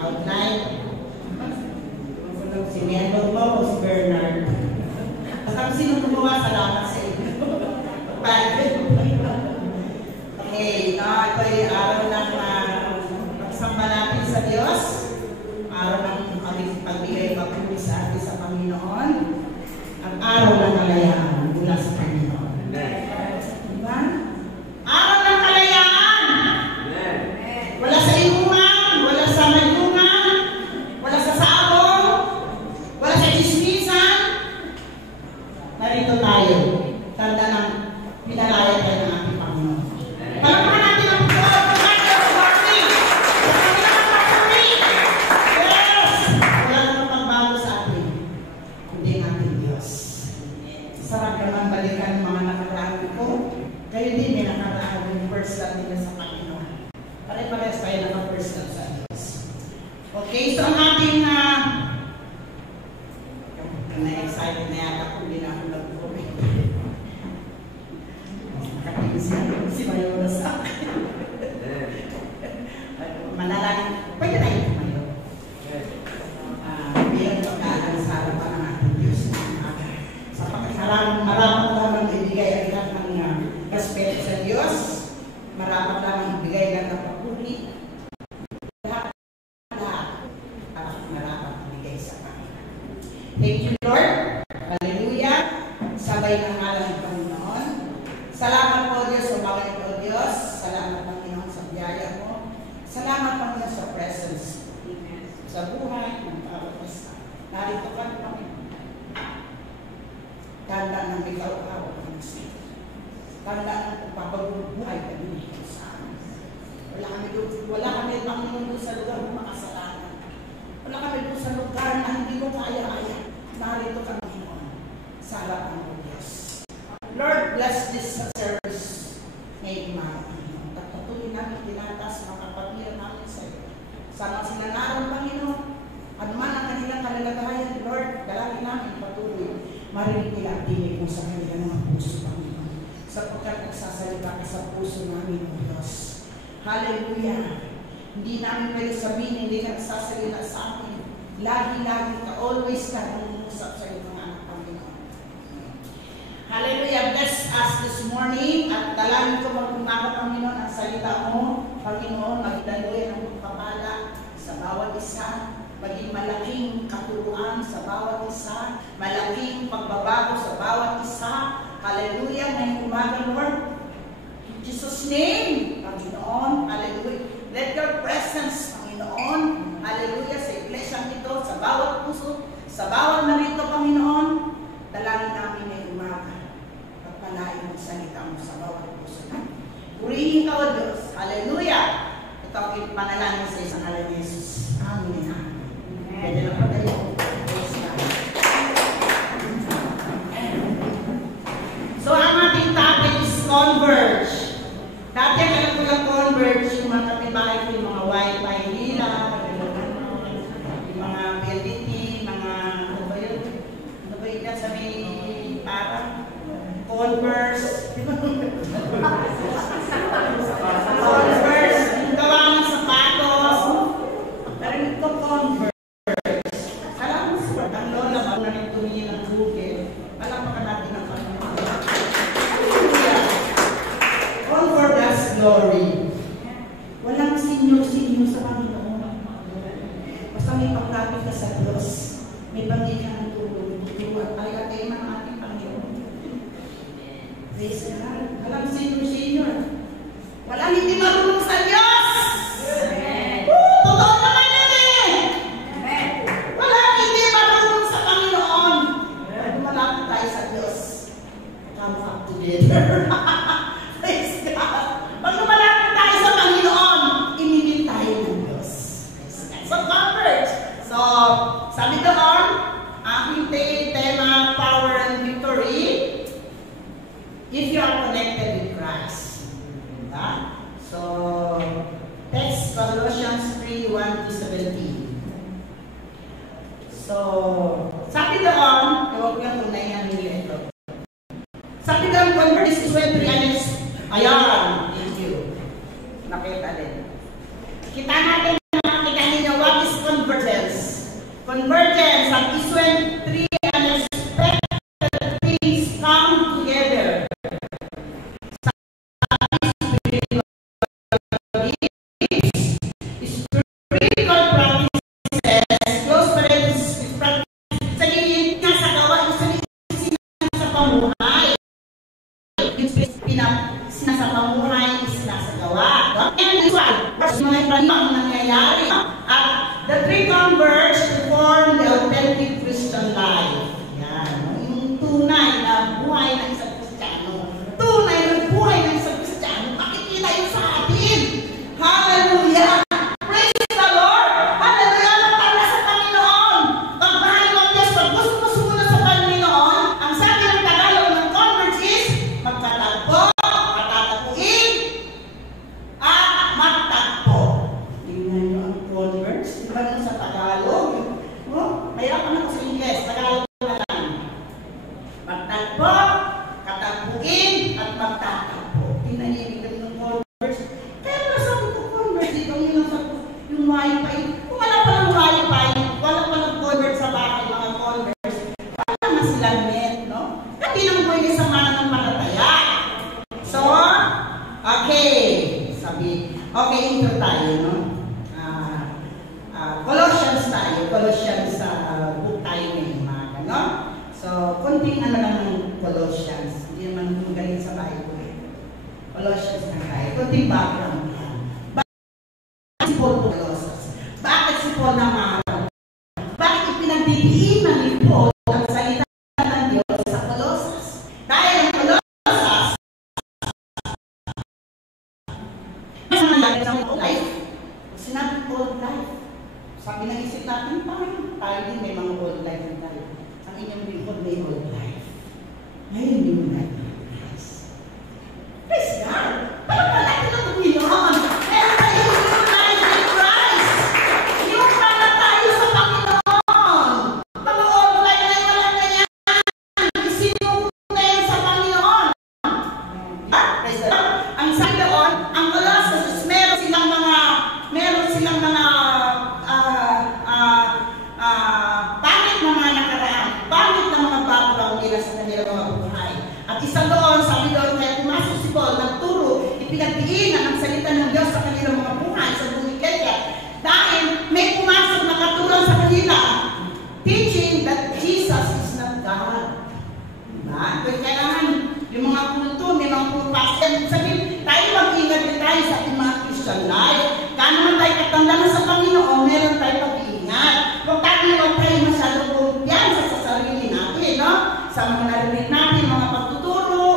outline. Si Mendo mo o si Bernard. Basta sino gumawa, salamat sa inyo. Okay, ito ay araw ng pagsamba natin sa Diyos. Araw ng aming pagbigay papuri sa atin sa Panginoon. Ang araw ng kalayaan mula sa Panginoon. Diba? Araw ng kalayaan! Wala sa inuman, wala sa mayungan, wala sa sabong, wala sa chismisan. Narito tayo. Tanda ng pinalaya tayo ng ating Panginoon. Palamahan natin ang morning. Yes! Wala namang pagbago sa atin. Kundi ang ating Diyos. Sarap naman balikan mga nakaraan ko. Kayo din may nakaraan yung first love nila sa Panginoon. Pare-pares tayo naman first love sa Diyos. Okay, so ang ating na-excited na yata kung binahulag ko. Si Mayo na sa akin. Manalangin. Pwede tayo tumayo. Bilang pagkaan sa harapan ng ating Diyos. Sa pagkakaroon, marapat lamang ibigay ang lahat ng respeto sa Diyos. Marapat lamang ibigay ang lahat ng papuri. Lahat. Marapat ibigay sa Panginoon. Thank you, Lord. Hallelujah. Sabay ng ngalan ng Panginoon. Salamat po, Diyos, o bakit po, Diyos. Salamat, Panginoon, sa biyaya mo. Salamat, Panginoon, sa presence. Sa buhay ng bawat isa. Narito ka, Panginoon. Tanda ng ikaw-awa ng isa. Tanda ng pagpapabuhay ka dito sa amin. Wala kami, Panginoon, doon sa lugar ng makasalanan. Wala kami doon sa lugar na hindi mo kaya-kaya. Narito ka, Panginoon, sa harapan mo, Diyos. Lord, bless this service ngayong umaga. At patuloy namin tinatas mga kapatid namin sa iyo. Sama sila naroon, Panginoon. Ano man ang kanilang kalalagayan, Lord, dalangin namin patuloy. Marinig nila ang tinig mo sa kanilang mga puso, Panginoon. Sapagkat nagsasalita ka sa puso namin, O Diyos. Hallelujah. Hindi namin pwede sabihin, hindi ka nagsasalita sa amin. Lagi-lagi ka, always ka nangungusap sa iyo, mga anak, Panginoon. Hallelujah. Bless us this morning at dalangin ko mag-umaga, Panginoon, ang salita mo, Panginoon, magdaloy ang pagpapala sa bawat isa, maging malaking katuruan sa bawat isa, malaking pagbabago sa bawat isa. Hallelujah. Ngayong umaga, Lord. In Jesus' name, Panginoon. Hallelujah. Let your presence, Panginoon, hallelujah, sa iglesia ito, sa bawat puso, sa bawat narito, Panginoon, dalangin namin ngayong umaga. Pagpalain mo salita mo sa bawat puso namin. Purihin ka, O Diyos. Hallelujah. Ito ang panalangin sa isang ngalan ni Jesus. Amen. Pwede na pa tayo. So, ang ating topic is converge. Dati ang alam ko lang converge, yung mga kapitbahay ko, yung mga wifi nila, yung mga PLDT, mga, ano ba yun? Ano ba yun? Sa may parang Converse. Converse. Yung gawa ng sapatos. Pero ito Converse. Alam mo, ang lola ba na rin tumingin ng Google? Alam pa ka natin ang Converse glory. Walang senior sa Panginoon. Basta may pagkapit ka sa Diyos. May bangin ka ng tulong. At talaga tayo ng ating Panginoon. Praise God. Walang senior. Walang hindi marunong sa Diyos. Totoo naman yun eh. Walang hindi marunong sa Panginoon. Malapit tayo sa Diyos. Come up together. Praise God. Pag lumalapit tayo sa Panginoon, inibig tayo ng Diyos. So, converge. So, sabi doon, aking tema, power and victory, if you are connected with Christ. Diba? So, text Colossians 3:1-17. So, sabi doon, ewan ko yung tunay nga nila ito. Sabi doon, converse is when ayan, thank you. Nakita din. Kita natin, nakita the three converts to form the authentic Christian life. Yan. Yung tunay na buhay ng isang Kristiyano. Tunay na buhay ng isang Kristiyano. Makikita yun sa atin. Hallelujah! Praise the Lord! Hallelujah! Magtanda sa Panginoon. Pagmahal mo ang Diyos, pag gusto mo sumunod sa Panginoon, ang sabi ng Tagalog ng converts is magkatagpo, matatapuin, at magtagpo. Tingnan nyo ang converts. Di ba nung sa Tagalog? Oh, mayroon ako sa Ingles. Tagalog na lang. Magtagpo, katagpuin, at magtatagpo. Tingnan niyo yung ng converts. Kaya wala sabi ko converts dito yung wifi. Kung wala pa ng wifi, wala pa ng converts sa bahay, mga converts. Wala na sila net, no? Hindi nang pwede sa mga ng palataya. So, okay. Okay, intro tayo, no? Colossians tayo. Colossians book tayo ngayon, mga gano'n. So, konting ano lang ng Colossians. Hindi naman magaling sa Bible. Colossians na tayo. Konting background yan. Bakit si Paul Colossians? Bakit si Paul namaraw? Bakit ipinagdidiinan ni Paul ang salita ng Diyos sa Colossians? Dahil ang Colossians ng life. Sinabi old life. Sabi na isip natin, tayo din may mga old life na tayo. Ang inyong lingkod may old life. Ngayon yung life ng Christ. Praise God! Parang palagi ng Panginoon. Meron tayo yung life in Christ. Yung pala tayo sa Panginoon. Mga old life na wala na yan. Isinutin sa Panginoon. Praise God! Ang sabi doon, ang Colossians, meron silang mga pangit na mga nakaraan, pangit na mga background nila sa kanilang mga buhay. At isa doon, sabi doon, kaya pumasok si Paul, nagturo, ipinagdiinan ang salita ng Diyos sa kanilang mga buhay sa buong iglesia. Dahil may pumasok na katulong sa kanila, teaching that Jesus is not God. Diba? Kailangan yung mga kulto, may mga pupasok. Sabihin, tayo mag-ingat din tayo sa ating mga Christian life. Kaya naman tayo katanda na sa Panginoon, meron tayo pag-iingat. Huwag tayo masyadong kumpiyan sa sarili natin, no? Sa mga narinig natin, mga pagtuturo.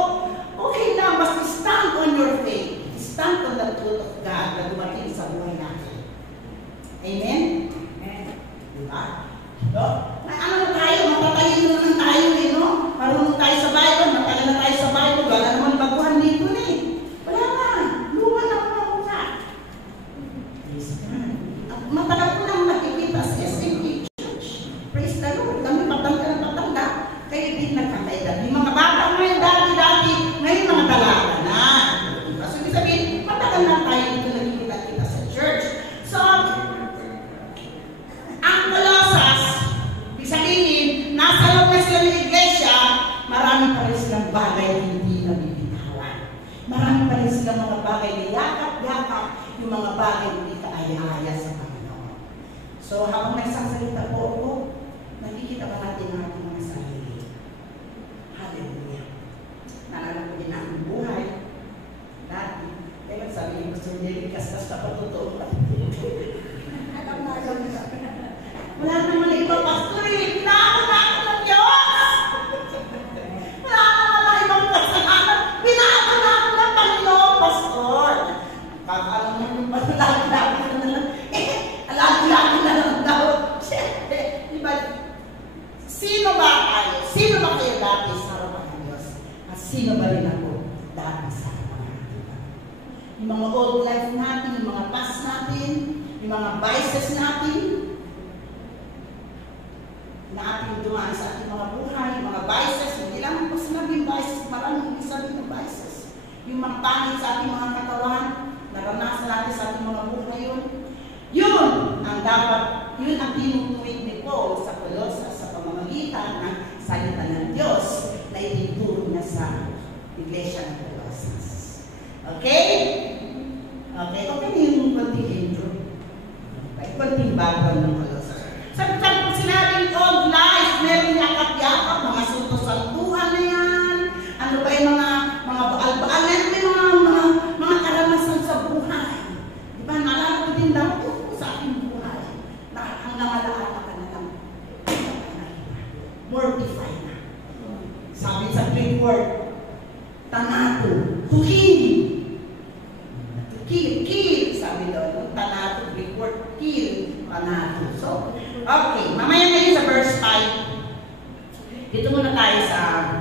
Okay lang, basta stand on your faith. Stand on the truth of God na dumating sa buhay natin. Amen? Amen. Diba? No? Ano na tayo? Matatayin na naman tayo, eh, no? Marunong tayo sa Bible, matagal na tayo sa Bible. Wala naman baguhan dito, eh. Wala na. Luma na ako na sa. Matagal ko lang nakikita sa SMK Church. Praise the Lord. Kami patangga. Kayo din nagkakaedad. May mga bata ngayon dati. Ngayon mga dalaga na. So, ibig sabihin, matagal na tayo dito nakikita-kita sa church. So, ang Colossians, ibig sabihin, nasa loob na sila ng iglesia, marami pa rin silang bagay na hindi nabibitawan. Marami pa rin silang mga bagay na yakap-yakap, yung mga bagay na hindi kaaya-aya sa Panginoon. So, habang nagsasalita po ako, nakikita pa natin ang ating mga sarili. Hallelujah. Naalala ko din ang buhay. Dati, kaya sabi ko, Sir David, kastas na patutoo. Wala naman na ibang pastor, eh. Pinako ng Diyos! Wala naman na ibang kasalanan. Pinako na ako ng Panginoon, pastor. Kakala mo yung lagi na lang. Lagi na lang daw. Siyempre, diba? Sino ba kayo? Sino ba kayo dati sa harapan ng Diyos? At sino ba rin ako dati sa harapan ng Diyos? Yung mga old life natin, yung mga past natin, yung mga vices natin, na ating dumaan sa ating mga buhay, yung mga vices, hindi lang po sinabing vices, maraming ibig sabihin ng vices. Yung mga pangit sa ating mga katawan, naranasan natin sa ating mga buhay yun. Yun ang dapat, yun ang tinutuwid ni Paul sa Colossians sa pamamagitan ng salita ng Diyos na ituturo niya sa iglesia ng Colossians. Okay? Okay, okay na yung konting intro. Konting background ng Colossians. Sabi pag sinabing old life, meron yakap-yakap, mga sunto-santuhan na yan. Ano ba yung mga baal-baal na yan, mga karanasan sa buhay. Diba, naalala ko din daw sa aking buhay. word. Tanato. To kill. To kill. Sabi doon. Tanato, Greek word. Kill. Tanato. So, okay. Mamaya ngayon sa verse 5. Dito muna tayo sa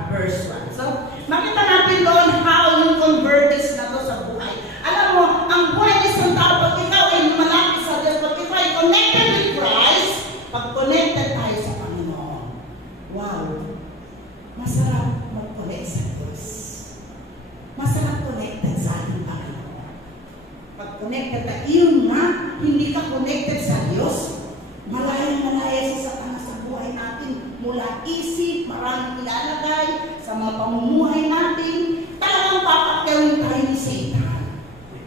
verse 1. So, makita natin doon how yung converters na to sa buhay. Alam mo, ang buhay ng isang tao, pag ikaw ay malapit sa Diyos, pag ikaw ay connected with Christ, pag connected tayo sa Panginoon, wow, masarap mag-connect sa Diyos. Masarap connected sa ating Panginoon. Pag connected na, iyon nga, hindi ka connected sa Diyos, malaya-malaya sa Satanas sa buhay natin, mula isip, maraming ilalagay sa mga pamumuhay natin, talagang papakyawin tayo ni Satan.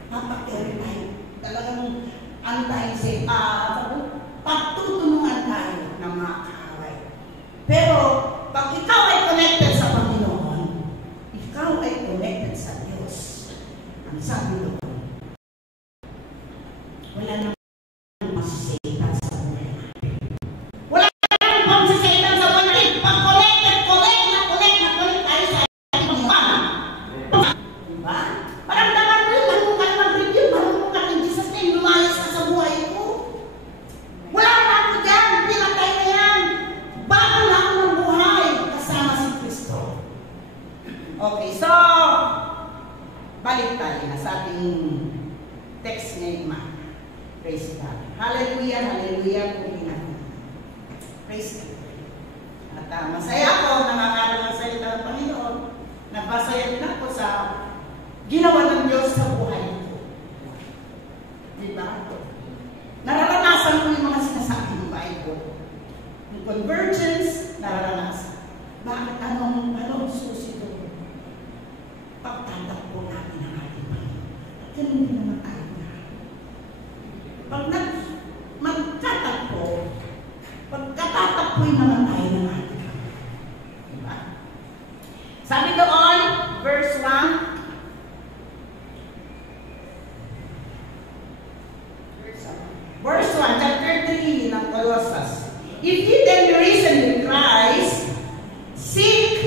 Papakyawin tayo. Talagang, ano tayo ni Satan? Pagtutulungan tayo ng mga kaaway. Pero, pag ikaw ay connected sa Panginoon, ikaw ay connected sa Diyos. Ang sabi doon, wala namang masisita sa buhay natin. Wala namang masisita sa buhay natin. Pag connect tayo sa Panginoon. Diba? Maramdaman mo yun, marunong ka mag-review, marunong ka ng Jesus name, lumayas ka sa buhay ko. Wala na ako dyan, pinatay na yan. Bago na ako ng buhay, kasama si Kristo. Okay, so, balik tayo na sa ating text ngayon, ma. Praise God. Hallelujah, hallelujah, pumina. Praise God. At masaya ako, nakakaroon ng salita ng Panginoon. Nagbasaya din ako sa ginawa ng Diyos sa buhay ko. Diba? Nararanasan ko yung mga sinasabi ng Bible. Yung convergence, nararanasan. Bakit anong susi doon? Pagtatakbo natin ang ating Panginoon. At ganun din naman tayo na. Pag pagkatatakboy naman tayo ng ating Panginoon. Diba? Sabi doon, verse 1, Verse 1, chapter 3 ng Colossus. If ye then be risen with Christ, seek,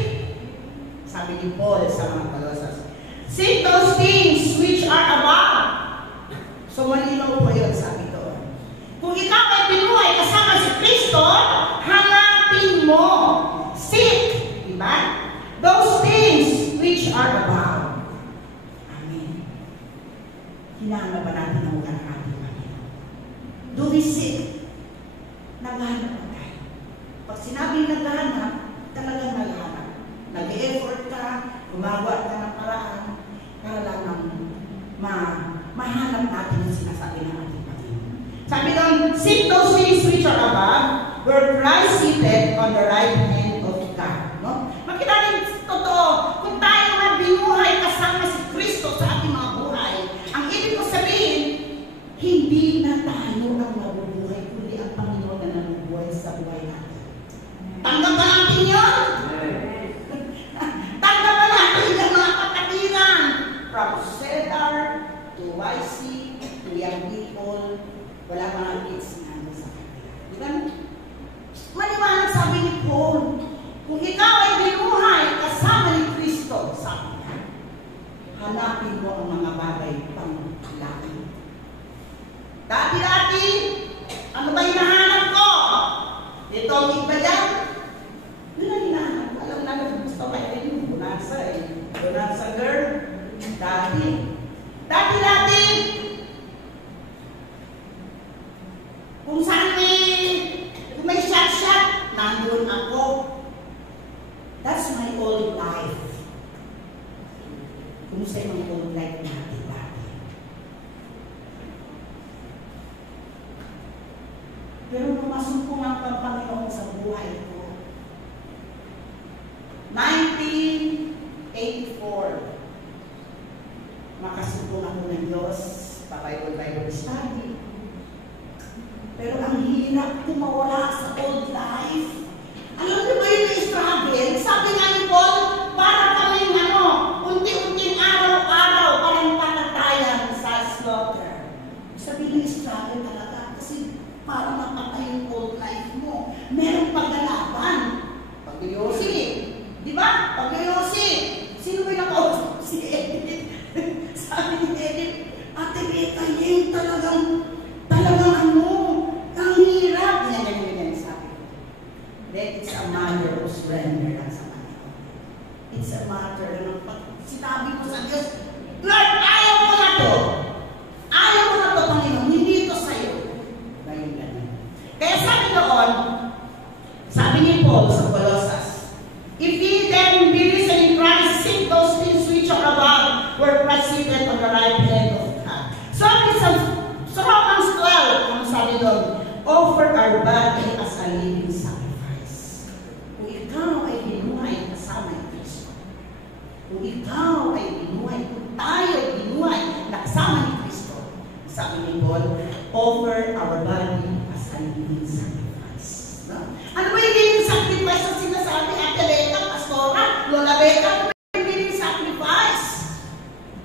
sabi ni Paul sa mga Colossus, seek those things which are above. So malinaw po yun, sabi doon. Kung ikaw ay binuhay kasama si Kristo, hanapin mo. Seek, diba? Those things which are above. Amen. Hinahangad ba natin ang mga ating Panginoon? Do we seek? Naghahanap na tayo. Pag sinabi naghahanap, talagang naghahanap. Nag-e-effort ka, gumagawa ka ng paraan, para lang mahanap natin ang sinasabi ng ating Panginoon. Sabi doon, seek those things which are above, where Christ seated on the right hand of God. No? Makita rin, totoo, kung tayo na binuhay kasama si Kristo sa ating mga buhay, ang ibig ko sabihin, hindi na tayo ang mabubuhay, kundi ang Panginoon na nabubuhay sa buhay natin. Tanggap ba natin yun? Tanggap ba natin yung mga kapatiran? From Cedar to YC to young people, wala mga kids na sa kanila. Diba? Maliwanag sabi ni Paul, kung ikaw ay binuhay kasama ni Kristo, sabi niya, hanapin mo ang mga bagay pang laki. Dati-dati, ano ba hinahanap ko? Ito ang iba yan. Yun ang hinahanap ko. Alam na, gusto kayo rin yung bunasa eh. Bunasa girl. Dati-dati, kung saan may shot-shot, nandun ako. That's my old life. Kung sa'yo ang old life natin dati. Pero nung masumpong ang Panginoon sa buhay ko, 1984, makasumpong ako ng Diyos, pa-Bible study. Pero ang hirap ko mawala sa old life. Alam niyo ba yung struggle? Sabi nga ni Paul, para kaming unti-unting araw-araw, parang patatayan sa slaughter. Sabi ng struggle talaga, kasi para mapatay yung old life mo. Meron paglalaban. Pag-yosi, Di ba? Pag yoyosi, sino ba yung nakausap? Si Edith. Sabi ni Edith, Ate Beta, yun talagang ano, ang hirap. Ganyan sabi ko. Then it's a matter of surrender lang sa kanila. It's a matter ng sinabi ko sa Diyos, Lord, ayaw ko na to. Ayaw ko na to, Panginoon. Hindi ito sa'yo. Ganyan. Kaya sabi doon, sabi ni Paul sa Colossus, if ye then be risen in Christ, seek those things which are above, where Christ seated on the right hand of God. So Romans 12, ano sabi doon? Offer our body as a living sacrifice. Kung ikaw ay binuhay kasama ni Kristo, kung ikaw ay binuhay, kung tayo ay binuhay kasama ni Kristo, sabi ni Paul, offer our body as a living sacrifice. No? Ano ba yung living sacrifice ang sinasabi? Ate Beta, Pastora, Lola Beta, ano ba yung living sacrifice?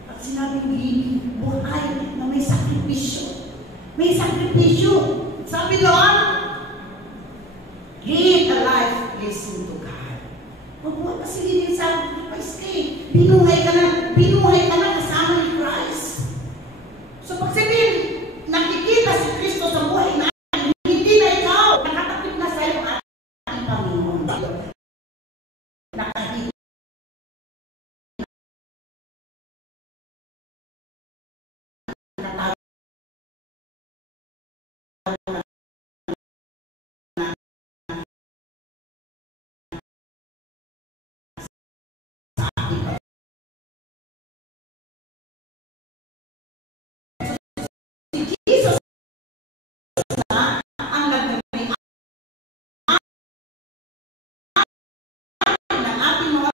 At sinabing living, buhay na may sakripisyo. May sakripisyo. Sabi doon, live a life pleasing to God. Mabuhay kasi living sacrifice kay. Binuhay ka na kasama ni Christ. So pag sabihin, nakikita si Kristo sa buhay na hindi na ikaw, nakatakip na sa'yo ang ating Panginoon. Nakahit. Jesus na ang nagmamay ng ating mga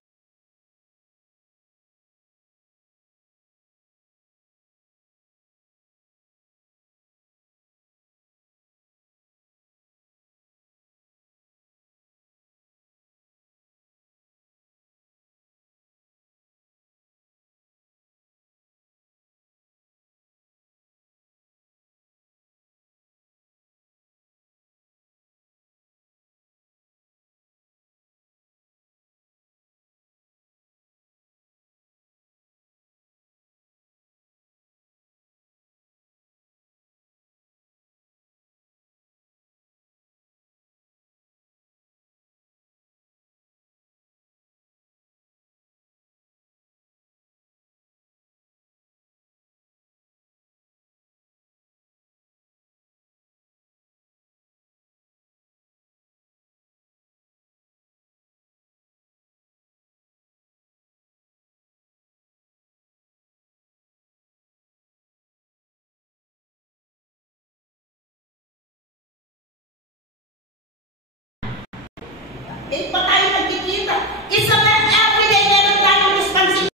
pa tayo nagkikita. Isa na everyday meron tayong responsibility.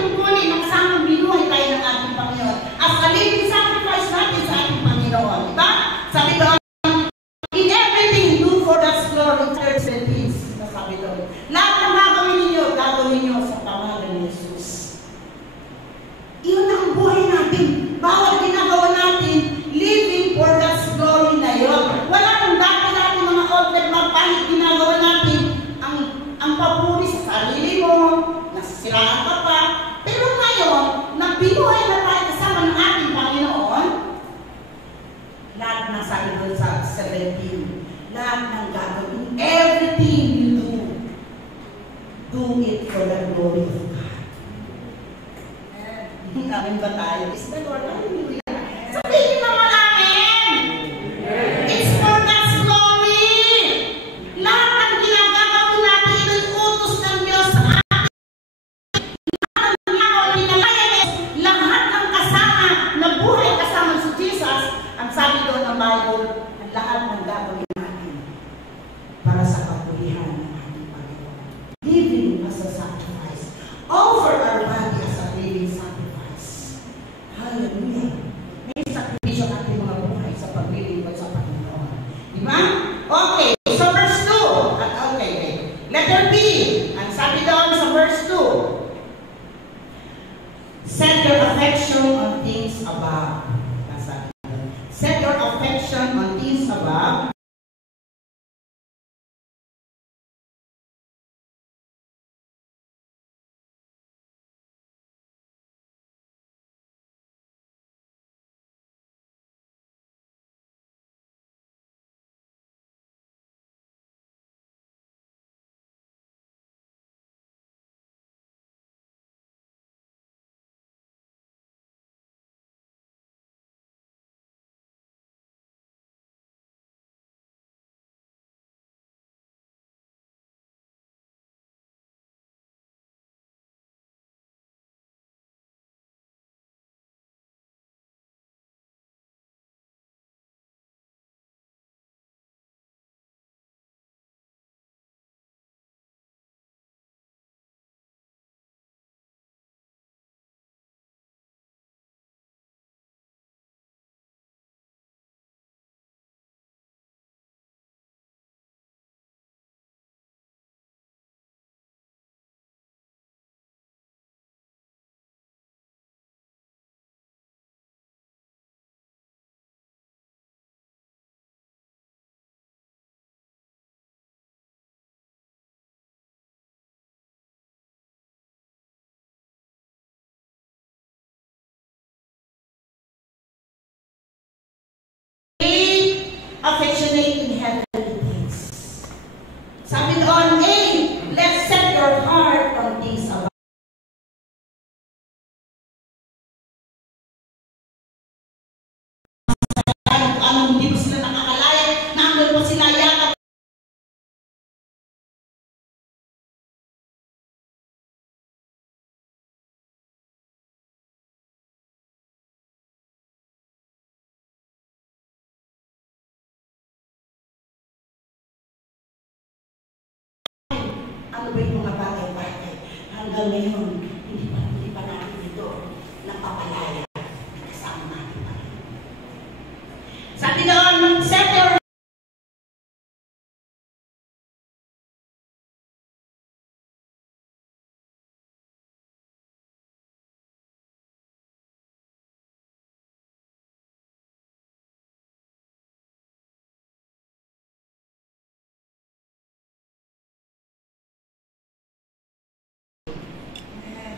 Tungkulin na kasamang binuhay tayo ng ating Panginoon. As a living sacrifice natin sa ating Panginoon. Diba? Sabi doon, in everything, do for God's glory, church and peace. Sabi doon, lahat ng gagawin ninyo sa pangalan ni Jesus. Iyon ang buhay natin. Bawat ginagawa natin, living for God's glory na yun. Wala nang dati mga altar magpalit ginagawa natin ang papuri sa sarili mo, nasisiraan ka pa. Pero ngayon, nagbinuhay na tayo kasama ng ating Panginoon, lahat ng sabi doon sa 17, lahat ng gagawin, everything you do it for the glory of God. Amin ba tayo? Is the Lord, hallelujah. Sabihin naman namin, it's for God's glory. Lahat ng ginagagawin natin, ito'y utos ng Diyos sa atin. Lahat ng ginagawa pinalayan, lahat ng kasama, na buhay kasama si Jesus, ang sabi doon ng Bible, ang lahat ng gagawin natin para sa kapulihan ng ating Panginoon. Living as a sacrifice. Offer our body as a living sacrifice. Hallelujah. May sakripisyo natin mga buhay sa paglilingkod sa Panginoon. Diba? Okay. So verse 2. Okay. Letter B. Ang sabi doon sa verse affection on things above. Set your affection on things above. Affectionate in heavenly things. Sabi doon, A, let's set your heart on things above. Hindi ko sila nakakalaya, nandun po sila yakap. Ano ba yung mga bagay-bagay? Hanggang ngayon, hindi pa natin ito napapalaya. Kasama natin pa rin. Sabi doon, set your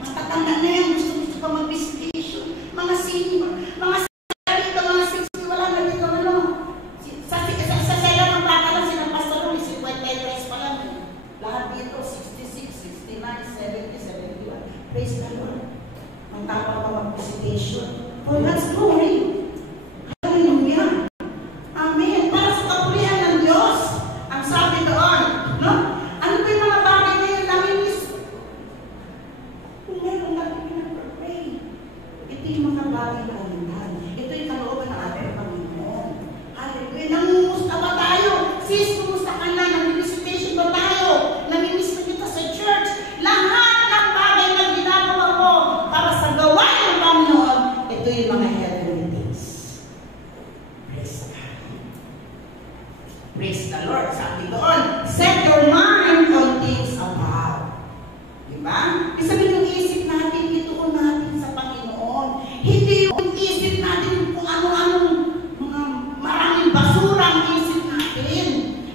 matatanda na yan, gusto ka mag-visitation. Mga senior, mga sarito, mga 60, wala na dito ano. Sa sela ng bata lang, silang pastor, may 53 pa lang. Lahat dito, 66, 69, 70, 71. Praise the Lord. Ang tapang ka mag-visitation. For God's glory. Hallelujah. Amen. Para sa kapulihan ng Diyos. Ang sabi doon, no? Ano ba yung mga bagay na yun namin is kung meron natin pinag-pray. Ito yung mga bagay na alintan. Ito yung kalooban ng ating Panginoon. Hallelujah. Nangumusta ba tayo? Sis, kumusta ka na? Nag-visitation ba tayo? Namimiss na kita sa church? Lahat ng bagay na ginagawa mo para sa gawain ng Panginoon, ito yung mga heavenly things. Praise God. Praise the Lord. Sabi doon, set your mind on things above. Diba? Isabihin yung isip natin, ituon natin sa Panginoon. Hindi yung isip natin kung ano-anong mga maraming basura ang isip natin.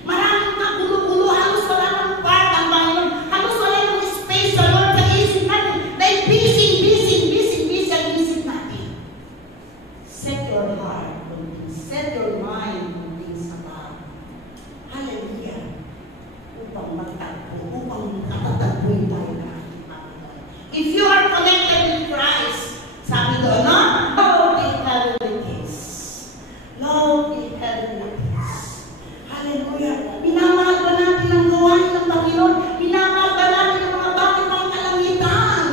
Maraming kagulo-gulo, halos wala ng part ang Panginoon. Halos wala ng space sa Lord sa isip natin. Dahil busy ang isip natin. Set your heart on things. Set your mind on things above. Hallelujah. Upang magtagpo, upang katatagpuin tayo na ating Panginoon. If you are connected with Christ, sabi doon, no? Love the heavenly things. Love the heavenly things. Hallelujah. Minamahal ba natin ang gawain ng Panginoon? Minamahal ba natin ang mga bagay pang kalangitan?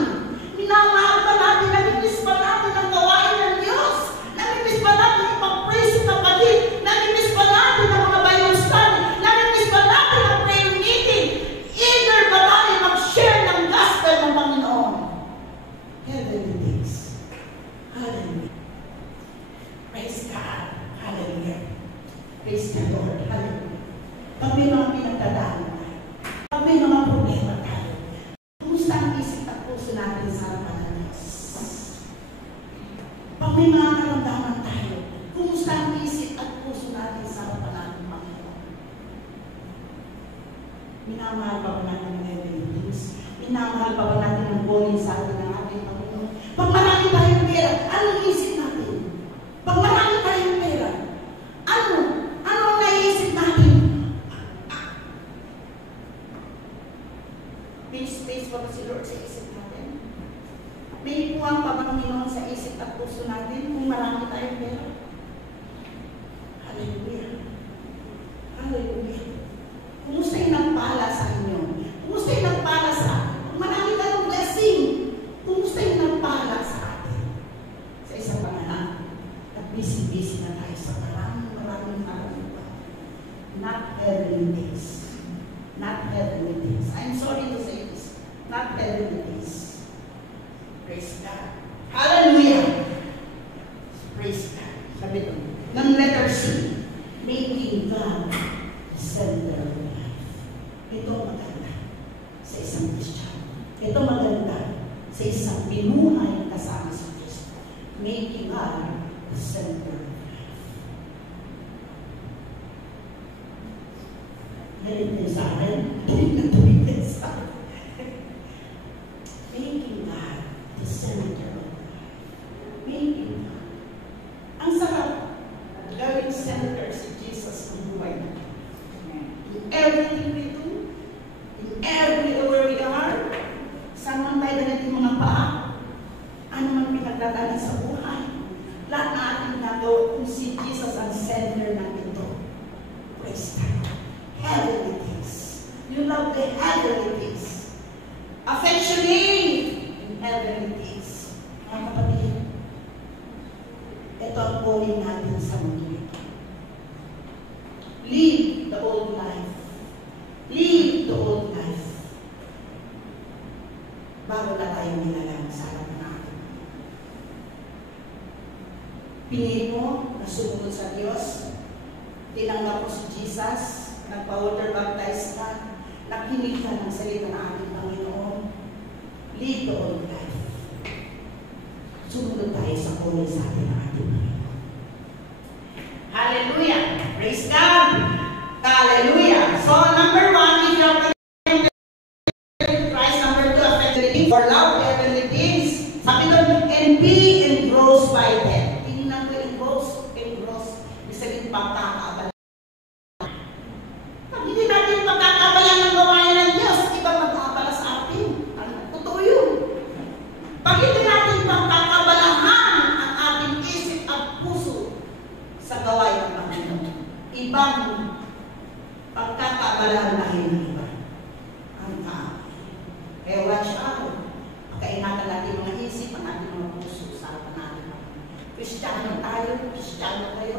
Minamahal ba natin, namimiss ba natin ang gawain ng Diyos? Namimiss ba natin ipag-praise sa kapatid? Namimiss ba natin ang mga Bible study? Namimiss ba natin ang prayer meeting? Eager ba tayo mag-share ng gospel ng Panginoon? Heavenly things. Hallelujah. Praise God. Hallelujah. Praise the Lord. Hallelujah. Minamahal pa ba natin ang evidence? Minamahal pa ba natin ang calling sa atin ng ating Panginoon? Pag marami tayong pera, anong isip natin? Pag marami tayong pera, ano ang naiisip natin? May space pa ba si Lord sa isip natin? May puwang pa bang Panginoon sa isip at puso natin kung marami tayong pera? Hallelujah. Hallelujah. Kumusta yung nagpala sa inyo? Kumusta yung nagpala sa atin? Kung marami tayong blessing, kumusta yung nagpala sa atin? Sa isang pangalan, at busy-busy na tayo sa maraming araw pa. Not heavenly things. Not heavenly things. I'm sorry to say this. Not heavenly things. Praise God. Hallelujah. Praise God. Sabi ito, ng letter C, making God the center of life. Ito maganda sa isang Kristiyano. Ito maganda sa isang binuhay kasama sa Kristo. Making God the center of life. Narinig sa akin? Narinig sa akin. Making God the center of life. Making God. Ang sarap gawing center si Jesus ng buhay natin. In everything we do, in everywhere we are, saan man tayo natin mga paa, ano man pinagdadaanan sa buhay, lahat na ating nagawa kung si Jesus ang center ng ito. Praise God. Heavenly things. You love the heavenly things. Affectionate in heavenly things. Mga kapatid, ito ang calling natin sa mundo ito. Live the old life. Live the old life. Bago na tayo nilalang sa harap natin. Pinili mo na sumunod sa Diyos. Tinanggap mo si Jesus. Nagpa-water baptize ka. Nakinig ka ng salita ng ating Panginoon. Live the old life. Sumunod tayo sa calling sa atin ng ating Panginoon. Hallelujah! Praise God! Hallelujah! So, number 1, if you are Christ, number 2, affectionate for love, heavenly things. Sabi doon, and be engrossed by them. Tingnan ko engrossed. Ibig sabihin, pagkakaabala. Pag hindi natin pagkakaabala ng gawain ng Diyos, iba mag-aabala sa atin. Totoo yun. Pag hindi natin pagkakabalahan ang ating isip at puso sa gawain ng Panginoon, ibang pagkakabalahan dahil ng iba. Ang tao. Kaya watch out. Pagkainatan natin mga isip, ang ating mga puso sa harapan natin. Kristiyano tayo, Kristiyano tayo.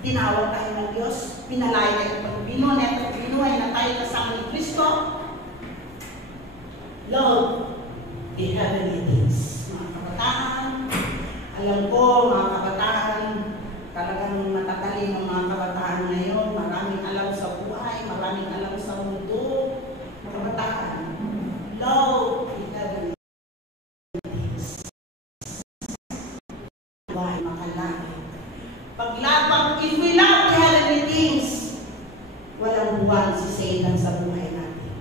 Tinawag tayo ng Diyos, pinalaya tayo, binuhay na tayo kasama ni Kristo. Love the heavenly things. Mga kabataan, alam ko, mga kabataan, talagang matatalin ng mga kabataan ngayon, maraming alam sa buhay, maraming alam sa mundo. Mga kabataan, love the heavenly things. Buhay, makalaki. Paglapag, if we love the heavenly things, walang buwan si Satan sa buhay natin.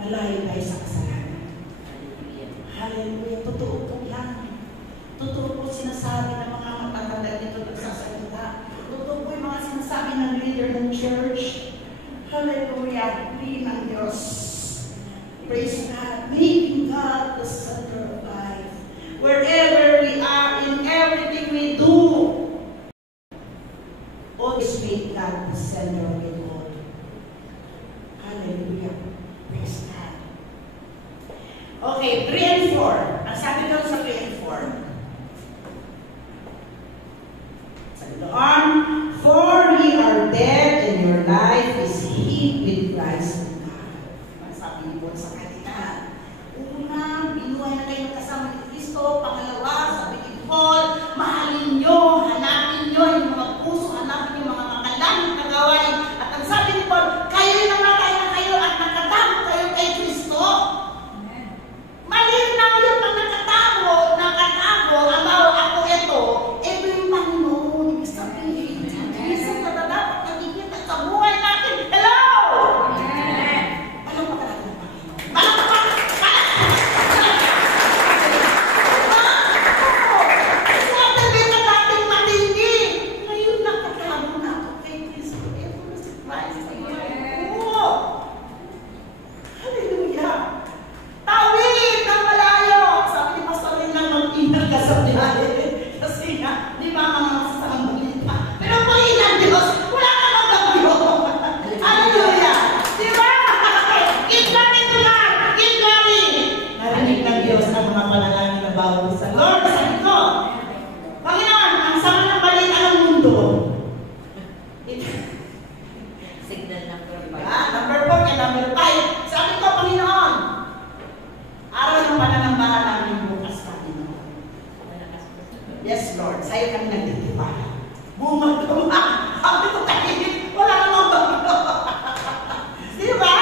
Malayo tayo sa kasalanan. Hallelujah. Totoo po yan. Totoo po sinasabi ng mga matatanda dito nagsasalita. Totoo po yung mga sinasabi ng leader ng church. Hallelujah. Pili ng Diyos. Praise God. Making God the center of life. Wherever we are, in everything we do, always make God the center of it all. Hallelujah. Praise God. Okay, 3 and 4. Ang sabi doon sa 3 and 4. Sabi doon, for ye are dead and your life is hid with Christ in God. Ang sabi ni Paul sa kanila. Una, binuhay na kayo kasama ni Kristo. Pangalawa, sabi ni Paul, mahalin nyo, hanapin nyo yung mga puso, hanapin yung mga makalangit na gawain. At ang sabi ni Paul, kayo namatay na kayo at nakatamo kayo kay Kristo. Malinaw yun pag nakatamo number 5. Sabi ko, Panginoon, araw ng pananambahan namin bukas, Panginoon. Yes, Lord. Sa'yo kami nagtitiwala. Bumagduma. Sabi ko kayo, wala namang baglo. Di ba?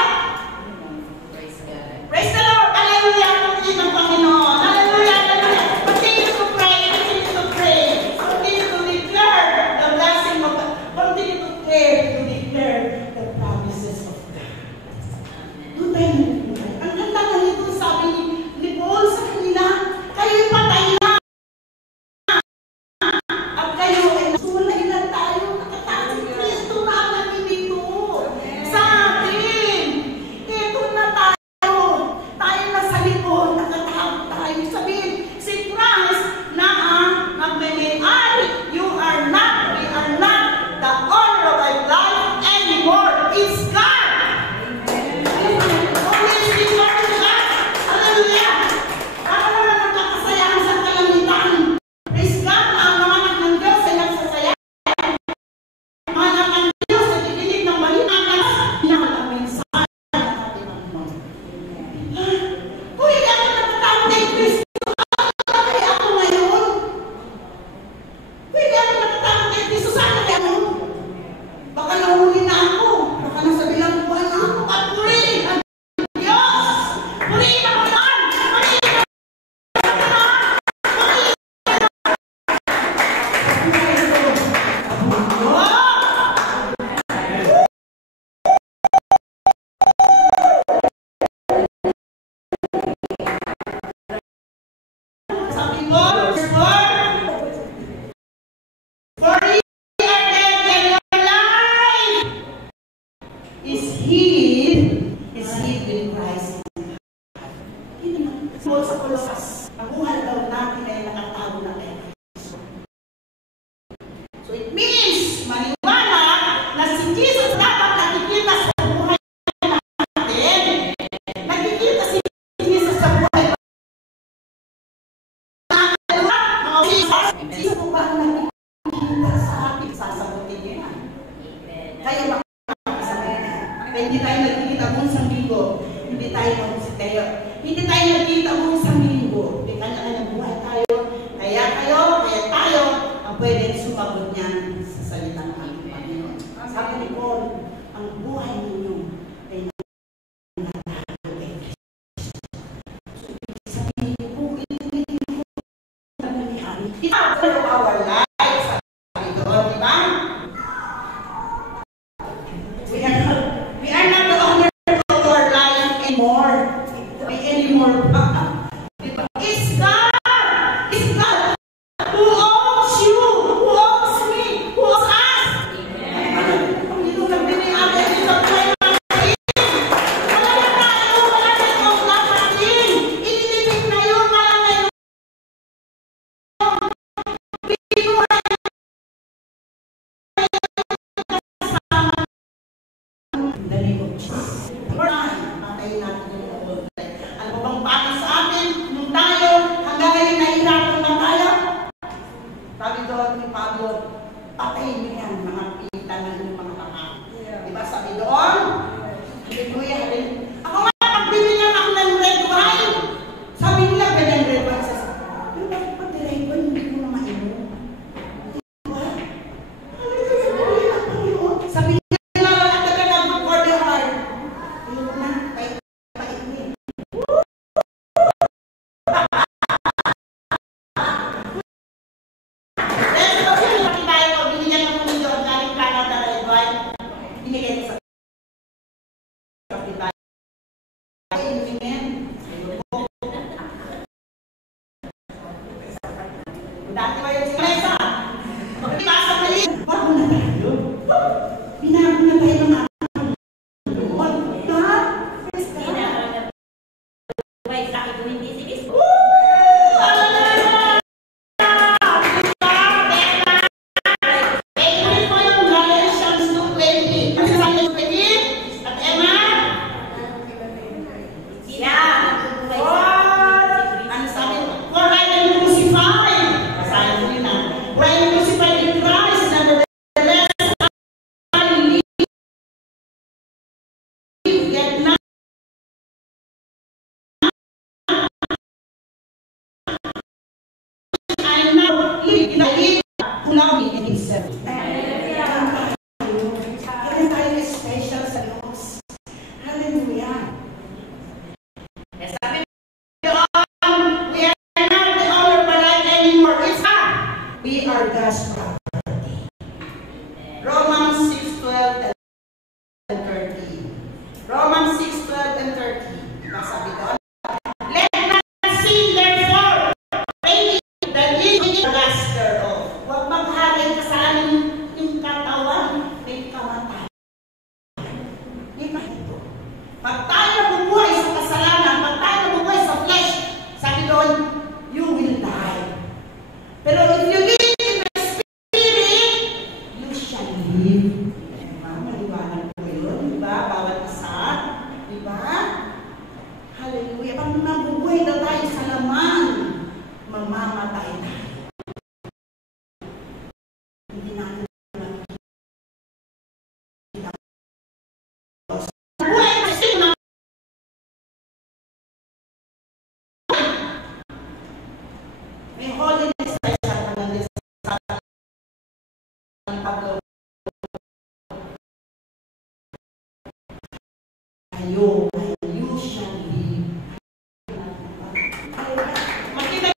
Praise God. Praise the Lord. Hallelujah. Pagkain ng Panginoon. Hallelujah. Hallelujah. Continue to pray. Continue to pray. Continue to declare the blessing of God. Continue to pray. To declare the promises of God. Doon tayo nagpunan. Ang ganda na nito, sabi ni Paul sa kanila, kayo'y patay na. At kayo ay nasulay na tayo. Nakataas si Kristo na ang nandito sa atin. Ito na tayo. Tayo na sa likod. Nakataas tayo. Sabihin, si Christ na ang magmamay-ari. You are not, we are not the owner of our life anymore. It's God. Hindi tayo nagkikita kung isang linggo. Hindi tayo nagkikita kung isang linggo. May kanya-kanyang buhay tayo. Kaya tayo ang pwedeng sumagot niyan sa salita ng ating Panginoon. Sabi ni Paul, ang buhay ninyo ay natalo kay Kristo. So, sabihin niyo po, hindi po nangyari. It's not our lives. Sabi doon, di ba? We are not the owner of our life anymore. It's God. It's God who owns you, who owns me. yet not I now live in a live who now in himself. Kaya tayo special sa Diyos. Hallelujah. Sabi doon, we are not the owner of our life anymore. It's not. We are God's property. Romans 6:12 and 13. Romans 6:12 and 13. Sabi doon, let not sin therefore reign that ye be the master of. Huwag magharin ka sa aming katawan, may kamatay. Hindi ka ito. Pag tayo nabubuhay sa kasalanan, pag tayo nabubuhay sa flesh, sabi doon, you will die. Pero if you live in the Spirit, you shall live. Diba? Maliwanag po yun. Diba? Bawat isa. Diba? Hallelujah. Pag nabubuhay na tayo sa laman, mamamatay tayo. Hindi natin nakikita. Buhay kasi na may holiness tayo sa kanan sa Pablo. Ayo, you shall live. Makita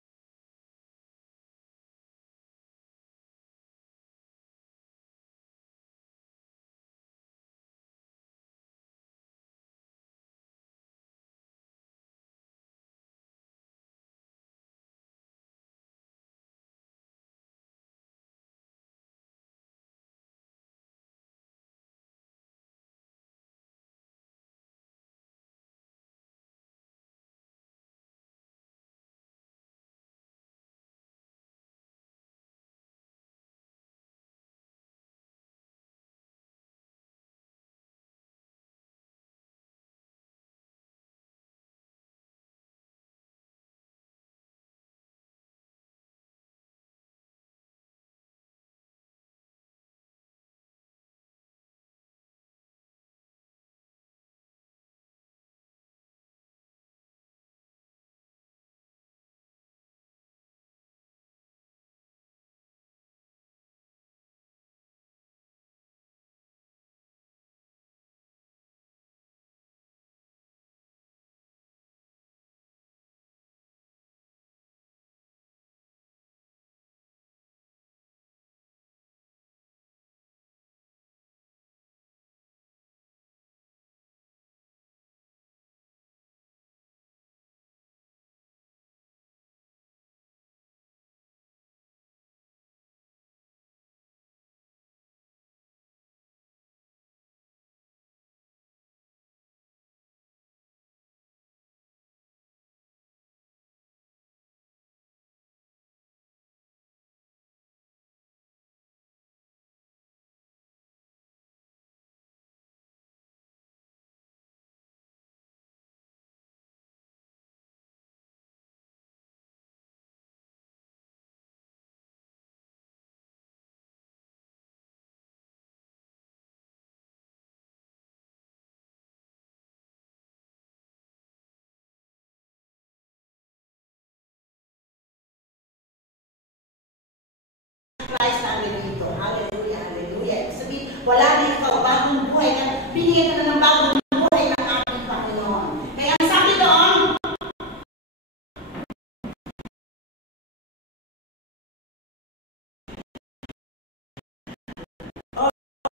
Christ namin dito. Hallelujah, hallelujah. Sabi, wala na ikaw, bagong buhay. Binigyan ka na ng bagong buhay ng ating Panginoon. Kaya ang sabi doon,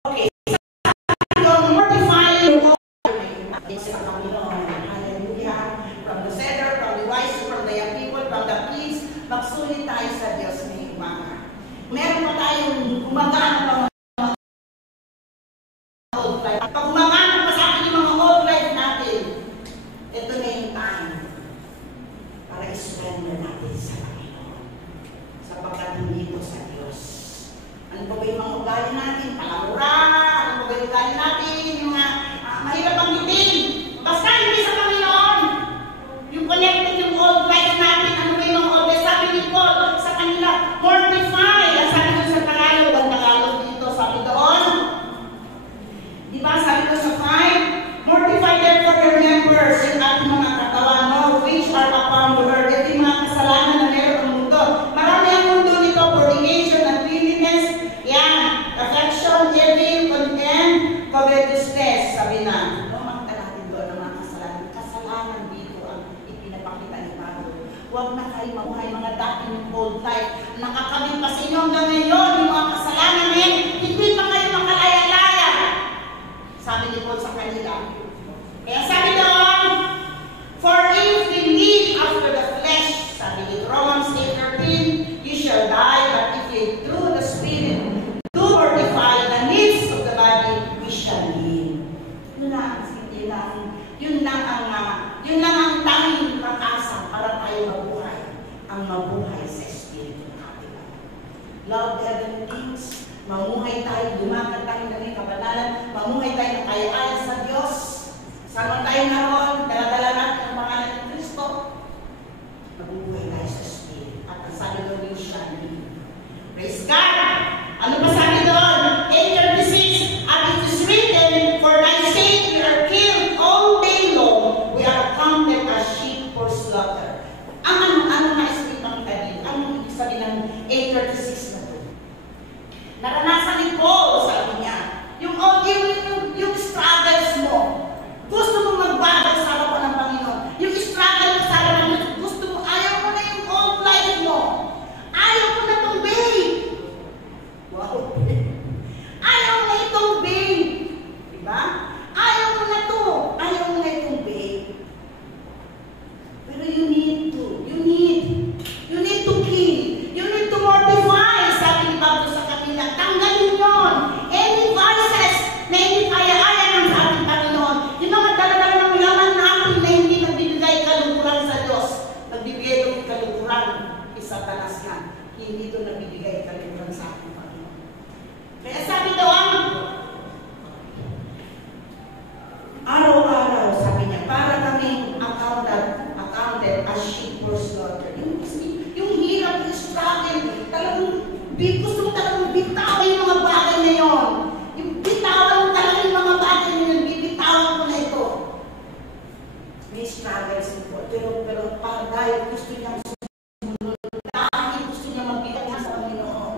okay, sabi doon, mortify your body sa Panginoon. Hallelujah. From the sinner, from the wise, from the young people, from the kids, magsulit tayo sa Diyos ngayong umaga. Meron pa tayong gumagana pa mga old life. Pag gumagana pa members, yung ating mga katawan, no, which are upon the earth. Ito yung mga kasalanan na meron ang mundo. Marami ang mundo nito, fornication, uncleanness, yan, affection, evil, contempt, covetousness, sabi na. No, makita natin doon ang mga kasalanan. Kasalanan dito ang ipinapakita ni Pablo. Huwag na kayo mamuhay mga dati ng old life. Nakakabit pa sa inyo hanggang ngayon, yung mga kasalanan ngayon, hindi pa kayo makalaya-laya. Sabi ni Paul sa kanila. Kaya sabi doon, for if we live after the flesh, sabi ni Romans 8:13, you shall die, but if you through the Spirit do mortify the needs of the body, we shall live. Yun lang ang tanging pag-asa para tayo mabuhay. Ang mabuhay sa Espiritu natin. Love heavenly things. Mamuhay tayo, lumakad tayo na ng kabanalan, mamuhay tayo na kaya-aya sa Diyos. Sama tayo naroon, daladala natin ang pangalan ng Kristo. Mabubuhay tayo sa Spirit. At ang sabi doon yung shall live. Praise God! Ano pa sabi doon? 8:36, and it is written, for thy sake we are killed all day long, we are accounted as sheep for slaughter. Ano na-explain pakita din? Anong ibig sabihin ng 8:36 na to? Naranasan ni Paul, sabi niya, yung struggles mo, gusto mo magbago sa harapan ng Panginoon. Yung struggle sa harapan ng Panginoon, gusto mo, ayaw mo na yung old life mo. Ayaw mo na itong babe. Wow. Ayaw mo na itong babe. Diba? Ayaw mo na ito. Ayaw mo na itong babe. Pero you need to kill. You need to mortify, sabi ni Pablo sa kanila. Tanggalin yun. Any vices na hindi kaya-aya ng sa ating Panginoon. Yung mga dala-dala ng laman natin na hindi nagbibigay kalungkuran sa Diyos. Nagbibigay ng kalungkuran. Isatanas nga. Hindi ito nagbibigay kalungkuran sa ating Panginoon. Kaya sabi doon, araw-araw, sabi niya, para kami accounted as sheep for slaughter. Yung hirap, yung struggle, talagang gusto mo talagang bitawan yung mga bagay na yun. Yung bitawan mo talaga yung mga bagay na yun, bibitawan mo na ito. May struggles po, pero para dahil gusto niya sumunod, dahil gusto niya magbigay sa Panginoon,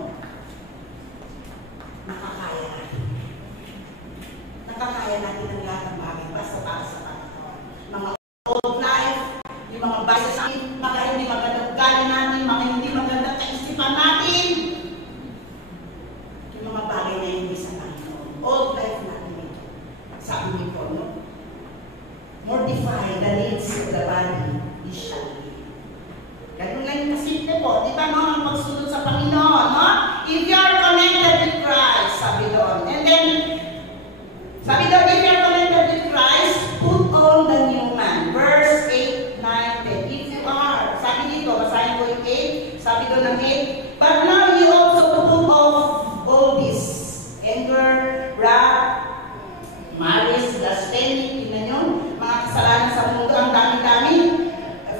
nakakaya natin. Nakakaya natin ang lahat ng bagay basta para sa Panginoon. Mga old life, yung mga basa sa akin, mga hindi magandang ugali natin, mga hindi magandang kaisipan natin, yung mga bagay na hindi sa Panginoon. Old life natin ito. Sabi ni Paul, no? Mortify the needs of the body, you shall live. Ganun lang yung kasimple po. Di ba, no? Ang pagsunod sa Panginoon, no? If you are connected with Christ, sabi doon. And then, sabi doon, if you are connected with Christ, put on the new man. Verse 8, 9, 10. If you are, sabi dito, basahin ko yung 8, sabi doon ng 8, but now you also put off all this, anger, wrath, malice, blasphemy, tingnan nyo, mga kasalanan sa mundo, ang dami-dami,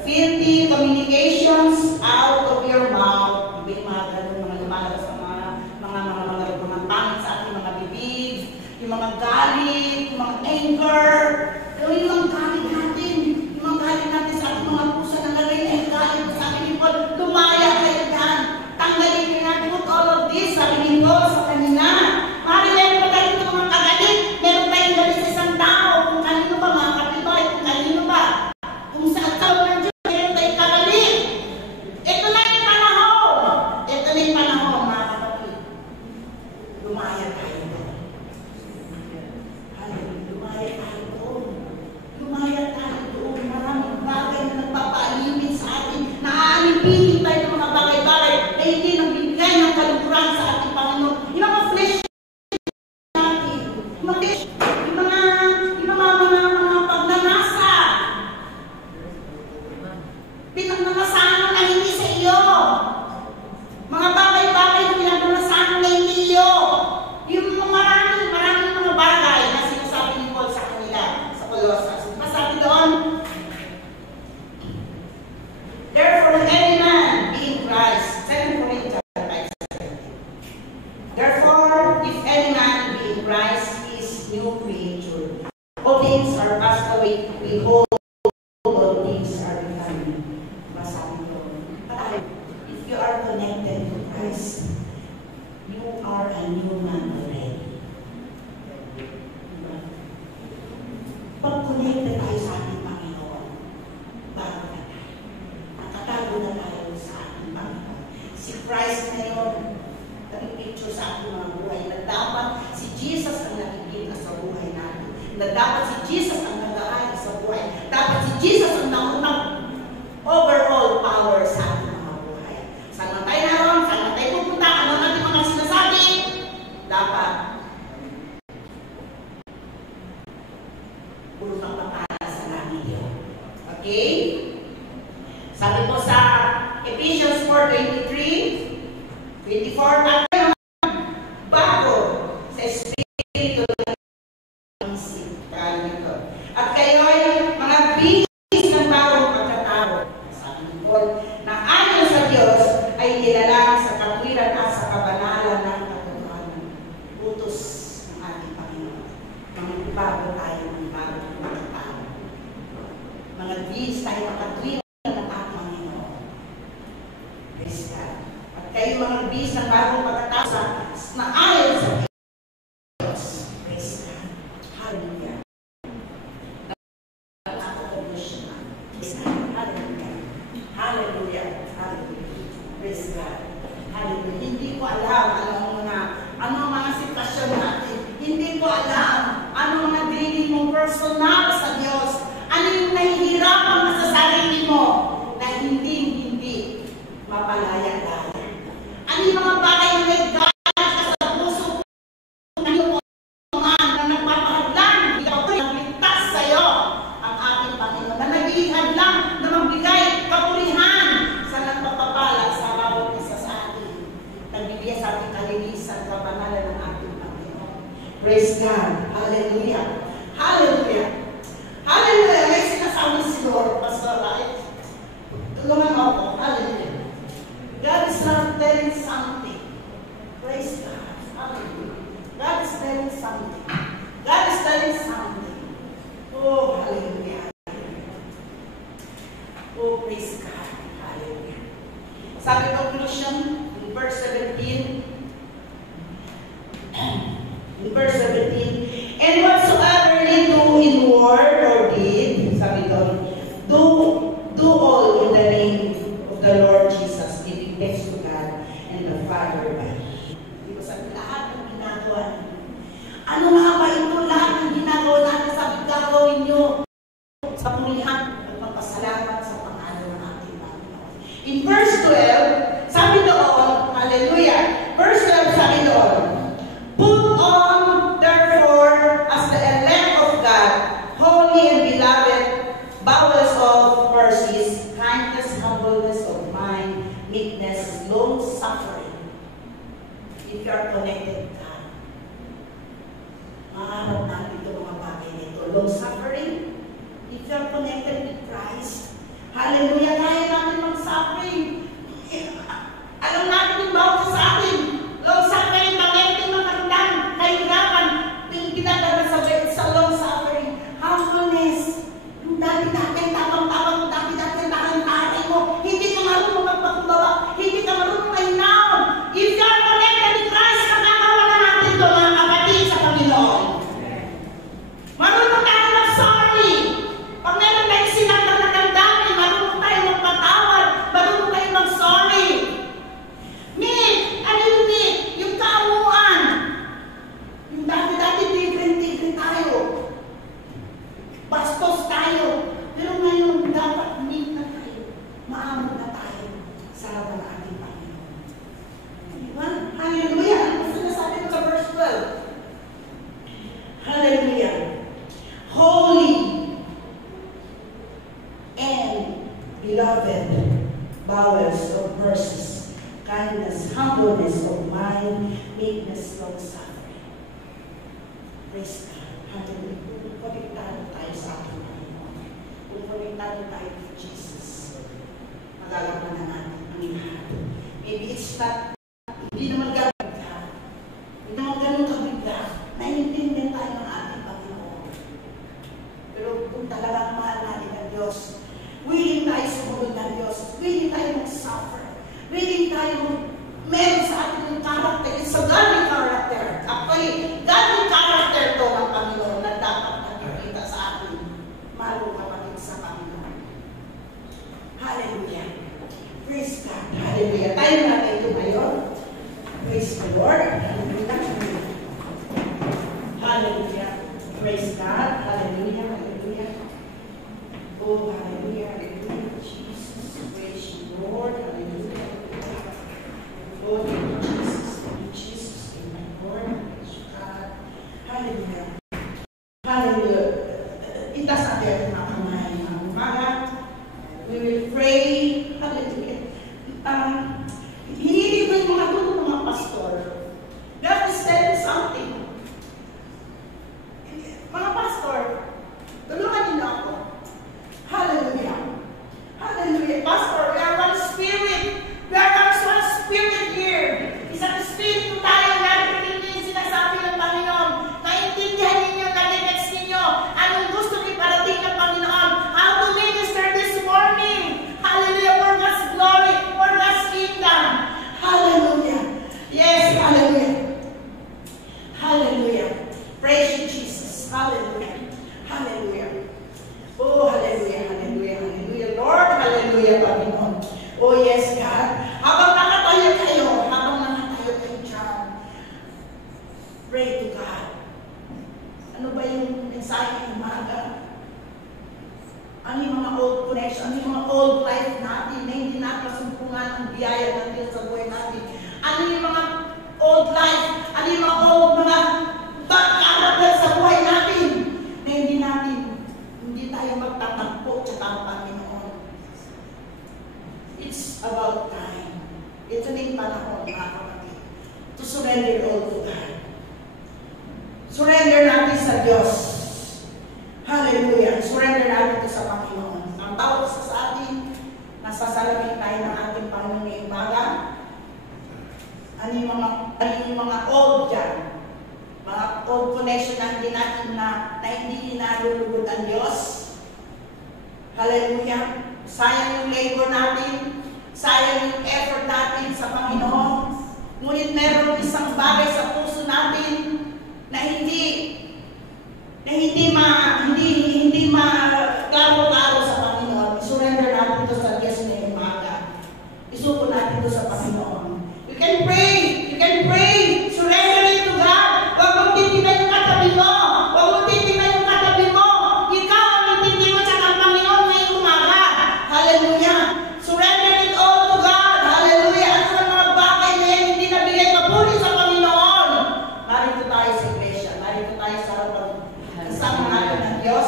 filthy communications out of your mouth. Yung mga ganun, mga lumalabas ng mga pangit sa ating mga bibig, yung mga galit, yung mga anger, yung mga galit natin sa ating mga puso na gawin ay galit. Sabi ni Paul, lumaya kayo dyan. Tanggalin kayo natin. Put all of this, sabi ni Paul sa kanina. Mahali meron pa tayo ng mga kagalit. Meron tayong galit sa isang tao. Kung kanino ba, mga kapitbahay, kung kanino ba. Kung sa tao ng Diyos, meron tayong kagalit. Ito na yung panahon. Mga kapatid. Lumaya tayo doon. Lumaya tayo doon. Lumaya tayo doon. Maraming bagay na nagpapaalimit sa atin. Naaalipin tayo ng mga bagay-bagay na hindi nagbibigay ng kalungkuran sa ating Panginoon. Yung mga flesh natin. Yung mga pagnanasa. Pinagnanasahan mo na hindi sa iyo. Mga bagay-bagay na pinagnanasahan na hindi iyo. Yung maraming mga bagay na sinasabi ni Paul sa kanila sa Colossus. Masabi doon, therefore, any man be in Christ. 2 Corinthians 5:17. Therefore, if any man be in Christ, he is new creature. All things are passed away. Behold, connected tayo sa ating Panginoon. Bago na tayo. Nakatago na tayo sa ating Panginoon. Si Christ na yun, nag-picture sa ating mga buhay na dapat si Jesus ang nakikita sa buhay natin. Na dapat si Jesus ang nag-aayos sa buhay. Dapat si Jesus ang naunang overall power sa ating mga buhay. Saan na tayo naroon? Saan na tayo pupunta? Ano natin mga sinasabi? Dapat puro pagpapala sa natin yun. Okay? Sabi po sa Ephesians 4:23, 24, at bago sa Espiritu ng isip. At kayo'y mga bihis ng bagong pagkatao. Sabi ni Paul, na ayon sa Diyos ay nilalang sa katwiran at sa kabanalan ng katotohanan. Utos ng ating Panginoon. Mga bago tayo ng bagong pagkatao. Mga bihis tayo ng katwiran ng ating Panginoon. Praise God. At kayo mga bihis ng bagong pagkatao na ayon sa Diyos. Praise God. Hallelujah. Hallelujah. Hallelujah. Praise God. Hallelujah. Hindi ko alam ano mga sitwasyon natin. Hindi ko alam ano mga daily mong personal sa Diyos. Ano yung nahihirapan ka sa sarili mo na hindi mapalaya-laya. Ano yung mga bagay na may galit ka sa puso na nagpapahadlang, hindi ka nagligtas sa'yo ang ating Panginoon na naghihadlang na magbigay kapurihan sa nagpapapala sa bawat isa sa atin. Nagbibigay sa ating kalinisan, kabanalan ng ating Panginoon. Praise God. Hallelujah. Hallelujah. Hallelujah. May sinasabi si Lord, Pastor Right. Tulungan mo ako. Hallelujah. God is not telling something. Praise God. Hallelujah. God is telling something. God is telling something. Oh, hallelujah. Oh, praise God. Hallelujah. Sabi conclusion in verse 17. In verse 17. And whatsoever ye do in word or deed, sabi doon, do all in the name of the Lord Jesus, giving thanks to God and the Father by Him. Di ba sabi, lahat ng ginagawa niyo. Ano nga ba ito? Lahat ng ginagawa natin, sabi, gagawin niyo sa punihan, magpapasalamat sa pangalan ng ating Panginoon. In verse 12, sabi doon, hallelujah, verse 12 sabi doon, put on, therefore, as the elect of God, holy and beloved, bowels of mercies, kindness, humbleness of mind, meekness, long-suffering. If you are connected to God, maharap natin ito mga bagay nito. Long-suffering. If you are connected with Christ, hallelujah, kaya natin mag-suffering. Alam natin yung bawat sa atin. Long-suffering, connecting magandang, kahirapan, pinagdadala sa long-suffering. Humbleness. Yung dati-dati, tawang-tawang, dati-dati, tahan-tahan mo. Hindi ka marunong magpakumbaba. Hindi ka marunong mahinaon. If you are connected with Christ, kakakawa na natin ito, mga kapatid sa Panginoon. Marunong tayo mag-sorry. Pag meron tayo sinagdag na damdamin, marunong tayo magpatawad. Marunong tayo mag-sorry. Ano yung yung kaamuan? Yung dati-dati, tigre-tigre tayo. Bastos tayo. Pero ngayon, dapat meet na tayo. Maamot na tayo sa harapan ng ating Panginoon. Diba? Hallelujah! Ano sinasabi ko sa verse 12? Hallelujah! Holy and beloved, bowels of mercies, kindness, humbleness of mind, meekness, long-suffering. Praise God. Hallelujah. Kung konektado tayo sa ating Panginoon, kung konektado tayo with Jesus, magagawa na natin ang lahat. Maybe it's not, hindi naman kabigla. Hindi naman ganun kabigla. Naiintindihan tayo ng ating Panginoon. Pero kung talagang mahal natin ang Diyos, willing tayo sumunod ng Diyos, willing tayo mag-suffer, willing tayo meron sa atin yung character. It's a godly character. Actually, godly character to ng Panginoon na dapat nakikita sa atin. palo kapatid sa Panginoon. Hallelujah. Praise God. Hallelujah. Tayo natin ito ngayon. Praise the Lord. Hallelujah. Hallelujah. Praise God. Hallelujah. Hallelujah. Oh, hallelujah. Hallelujah. Jesus. Praise you, Lord. Hallelujah. Oh, thank you, Jesus. Thank you, Jesus. Amen, Lord. Praise you, God. Hallelujah. Hallelujah. Itaas natin mga kamay ng umaga. We will pray. Hallelujah. Hinili ko yung mga tulong ng mga pastor. God is telling something. Mga pastor, tulungan niyo ako. Hallelujah. Hallelujah. Pastor, we are one spirit. We are one spirit here. Isang spirit tayo na hindi sinasabi ng Panginoon. Naintindihan ninyo, nag-next ninyo. Anong gusto iparating ng Panginoon? How to minister this morning. Hallelujah. For God's glory. For God's kingdom. Hallelujah. Yes, hallelujah. Hallelujah. Praise you, Jesus. Hallelujah. Hallelujah. Oh, hallelujah, hallelujah, hallelujah. Lord, hallelujah, Panginoon. Oh, yes, God. Habang nakatayo kayo dyan, pray to God. Ano ba yung mensahe ng umaga? Ano yung mga old connection? Ano yung mga old life natin na hindi natin masumpungan ang biyaya ng Diyos sa buhay natin? Ano yung mga old life? Ano yung mga old mga pag-arapal sa buhay natin na hindi tayo magtatagpo sa ang Panginoon? It's about time. Ito na yung panahon, mga kapatid, to surrender all to God. Surrender natin sa Diyos. Hallelujah. Surrender natin ito sa Panginoon. Ang tawag sa atin, nasasalamin tayo ng ating Panginoon ngayong umaga. Ano yung mga old dyan? Mga old connection na hindi natin na hindi nalulugod ang Diyos. Hallelujah. Sayang yung labor natin. Sayang yung effort natin sa Panginoon. Ngunit meron isang bagay sa puso natin na hindi klaro-klaro sa Panginoon. Surrender natin ito sa Diyos ngayong umaga. Isuko natin ito sa Panginoon. You can pray. You can pray. Surrender it to God. Huwag mong titignan yung katabi mo. Huwag mong titignan yung katabi mo. Ikaw ang itindi mo sa Panginoon ngayong umaga. Hallelujah. Surrender it all to God. Hallelujah. Ano ang mga bagay na yan hindi nabigay papuri sa Panginoon? Narito tayo sa iglesia. Narito tayo sa harapan. Kasama natin ng Diyos.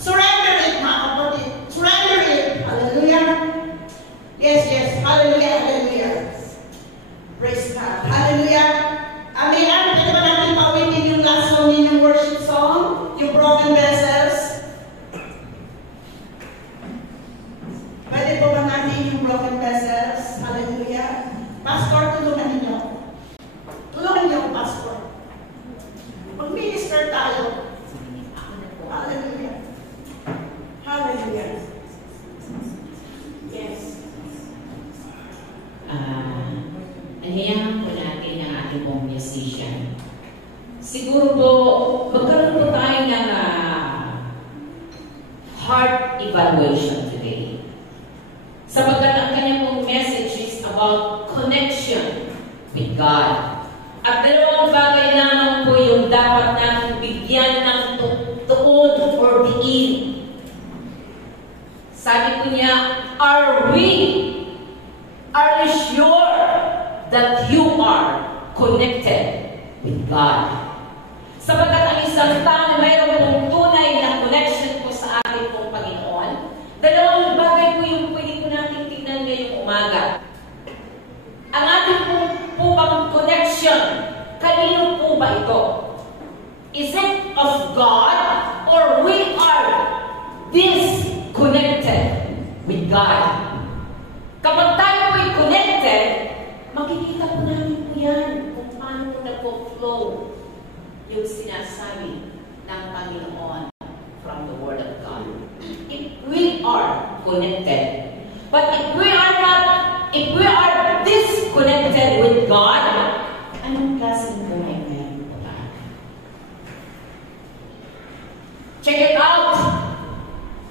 Surrender it, mga kapatid. Surrender it. Hallelujah. Yes, yes. Hallelujah. Hallelujah. Praise God. Hallelujah. Amen. Pwede ba natin pawitin yung last song yung worship song? Yung broken vessels? Pwede po ba natin yung broken vessels? Hallelujah. Pastor, tulungan ninyo. Tulungan niyo, Pastor. Mag-minister tayo. Hallelujah. Hallelujah. Yes. Anayahan po natin ang ating pong musician. Siguro po, magkaroon po tayo ng heart evaluation today. Sapagkat ang kanyang pong message is about connection with God. At dalawang bagay lamang po yung dapat natin bigyan ng tuon or diin. Sabi po niya, are you sure that you are connected with God? Sapagkat ang isang tao mayroon pong tunay na connection po sa ating pong Panginoon, dalawang bagay po yung pwede po natin tignan ngayong umaga. Ang ating po bang connection, kanino po ba ito? Is it of God or we are disconnected with God? Kapag tayo po'y connected, makikita po namin po yan kung paano nagpo-flow yung sinasabi ng Panginoon.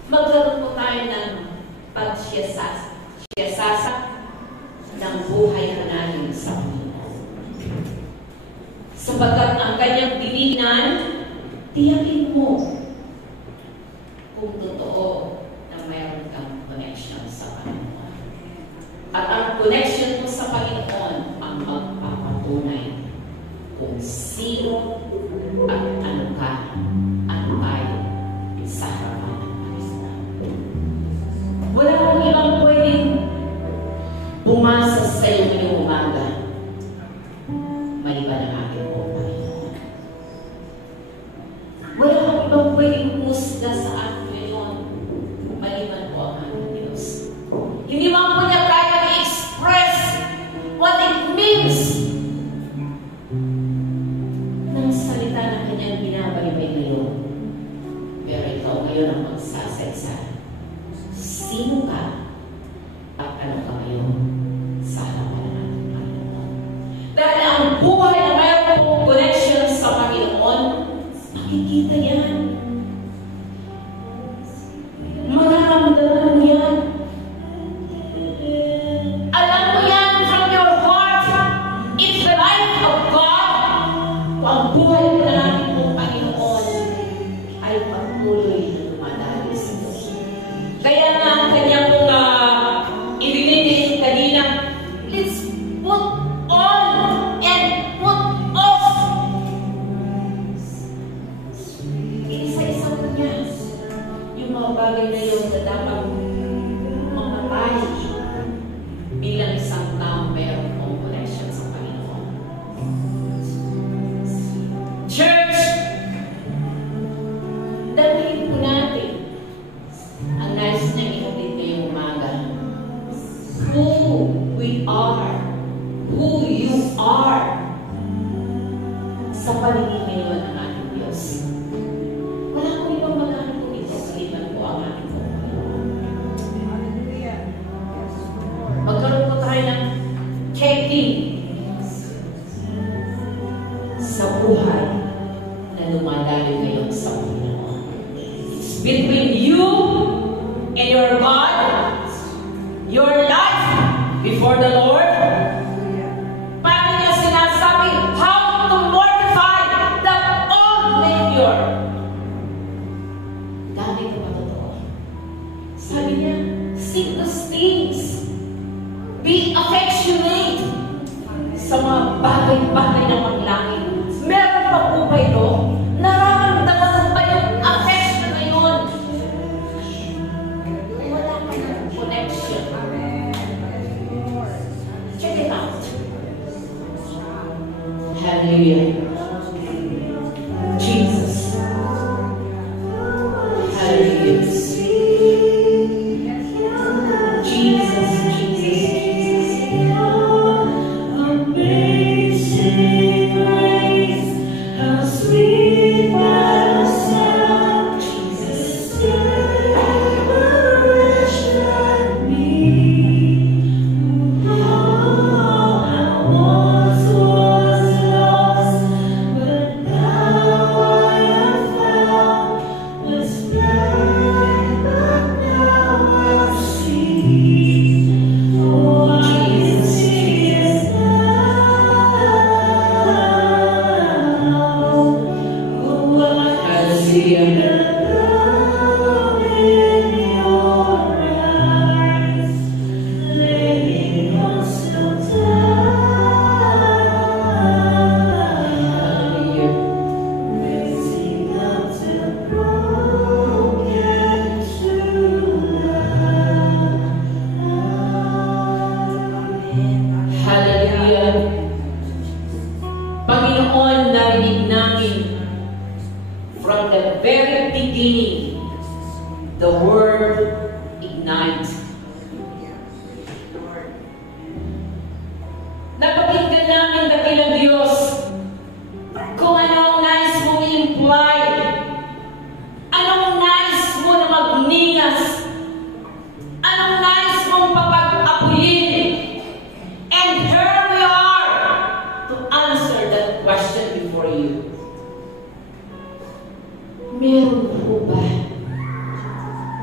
magkaroon po tayo ng pagsiyasasa ng buhay na natin sa Panginoon. Sapagkat ang kanyang tinignan, tiyakin mo kung totoo na mayroon kang connection sa Panginoon. At ang connection mo sa Panginoon ang magpapatunay kung sino at ano ka, ano tayo sa harapan ng Panginoon. Wala akong ibang pwedeng bumasa sa iyo ngayong umaga maliban ang aking po, Panginoon. Wala akong ibang pwedeng musda sa akin ngayon maliban po ang aking Diyos. Hindi man po niya kaya i-express what it means ng salita na kanyang binabaybay ngayon. Pero ikaw ngayon ang magsasalsa. Sino ka at ano ka ngayon sa harapan ng ating Panginoon? Dahil ang buhay na mayroon pong connection sa Panginoon, makikita yan. Mararamdaman yan. Alam mo yan from your heart. It's the life of God. Ang buhay na natin pong Panginoon ay patuloy na dumadali sa Diyos. Kaya nga ang kanyang ibinigay kanina, let's put on and put off. Isa-isa po niya yung mga bagay na yun na dapat mamatay bilang isang taong mayroon pong connection sa Panginoon. Church, dalhin po natin ang nais na ihatid ngayong umaga. Who we are, who you are sa paningin ngayon ng ating Diyos. Wala akong ibang magkano po ito maliban po ang ating Panginoon. Magkaroon po tayo ng checking sa buhay na lumadali ngayon sa Panginoon. It's between you and your God, your life before the Lord. Paano niya sinasabi, how to mortify that old nature? Dami ko ba totoo? Sabi niya, seek those things. Be affectionate sa mga bagay-bagay na maglangit. Meron pa po ba ito? Nararamdaman ba yung affection na yun? Wala ka ng connection. Check it out. Hallelujah. Jesus. Hallelujah. Jesus, Jesus. Amazing grace, how sweet the sound. Jesus, never wretched me. Oh, I once was lost, but now I am found. Was blind, but now I see. Oh, I can see it now. Oh, I can see it. Love in your eyes, laying on still time, raising up to broken to love. Hallelujah. Panginoon, narinig namin from the very beginning the word ignite. Napakinggan namin dakilang Diyos kung ano ang nais mong i-imply, anong nais mo na magningas, anong nais mong papag-apuyin. And here we are to answer that question before you. Meron po ba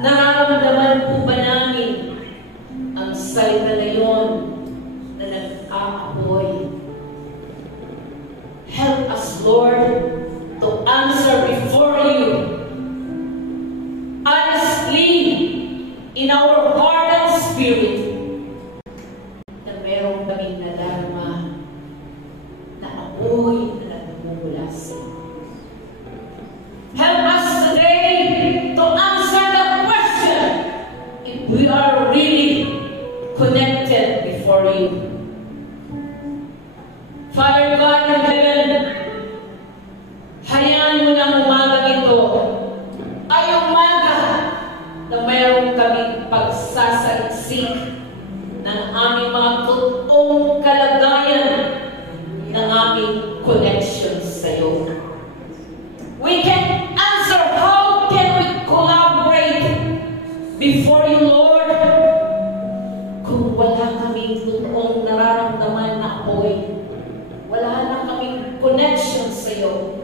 Nararamdaman po ba namin ang salita na yun na nag-aapoy? Help us, Lord, to answer before you honestly in our heart and spirit na meron kaming nadarama na apoy na nagmumula sa iyo. Help us today to answer the question if we are really connected before you. Father God in heaven, hayaan mo na umagang ito ay umaga na mayroon kaming pagsasaliksik ng aming mga totoong kalagayan ng aming connection sa iyo. We can answer how can we collaborate before you, Lord, kung wala kaming totoong nararamdaman na apoy. Wala na kaming connection sa iyo.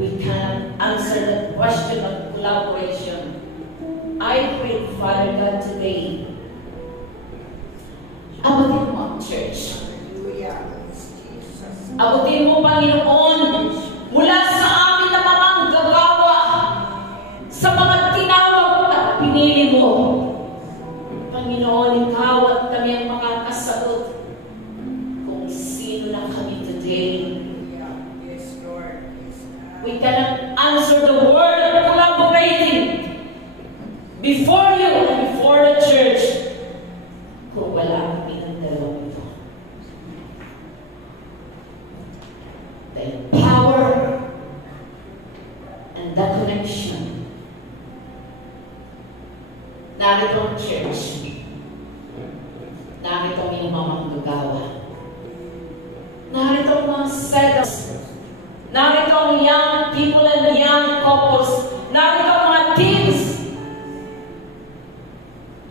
We can answer the question of collaboration. I pray, Father God, today, abutin mo ang church. Abutin mo, Panginoon, mula sa amin na mga gagawa, sa mga tinawag at pinili mo. Panginoon, ikaw at kami ang mga kasagot kung sino na kami today. We cannot answer the word of collaborating before you and before the church kung wala kami ng dalawang ito. The power and the connection. Narito ang church. Narito ang iyong mga manggagawa. Narito ang mga setups. Narito ang young people and young couples. Narito ang mga teens.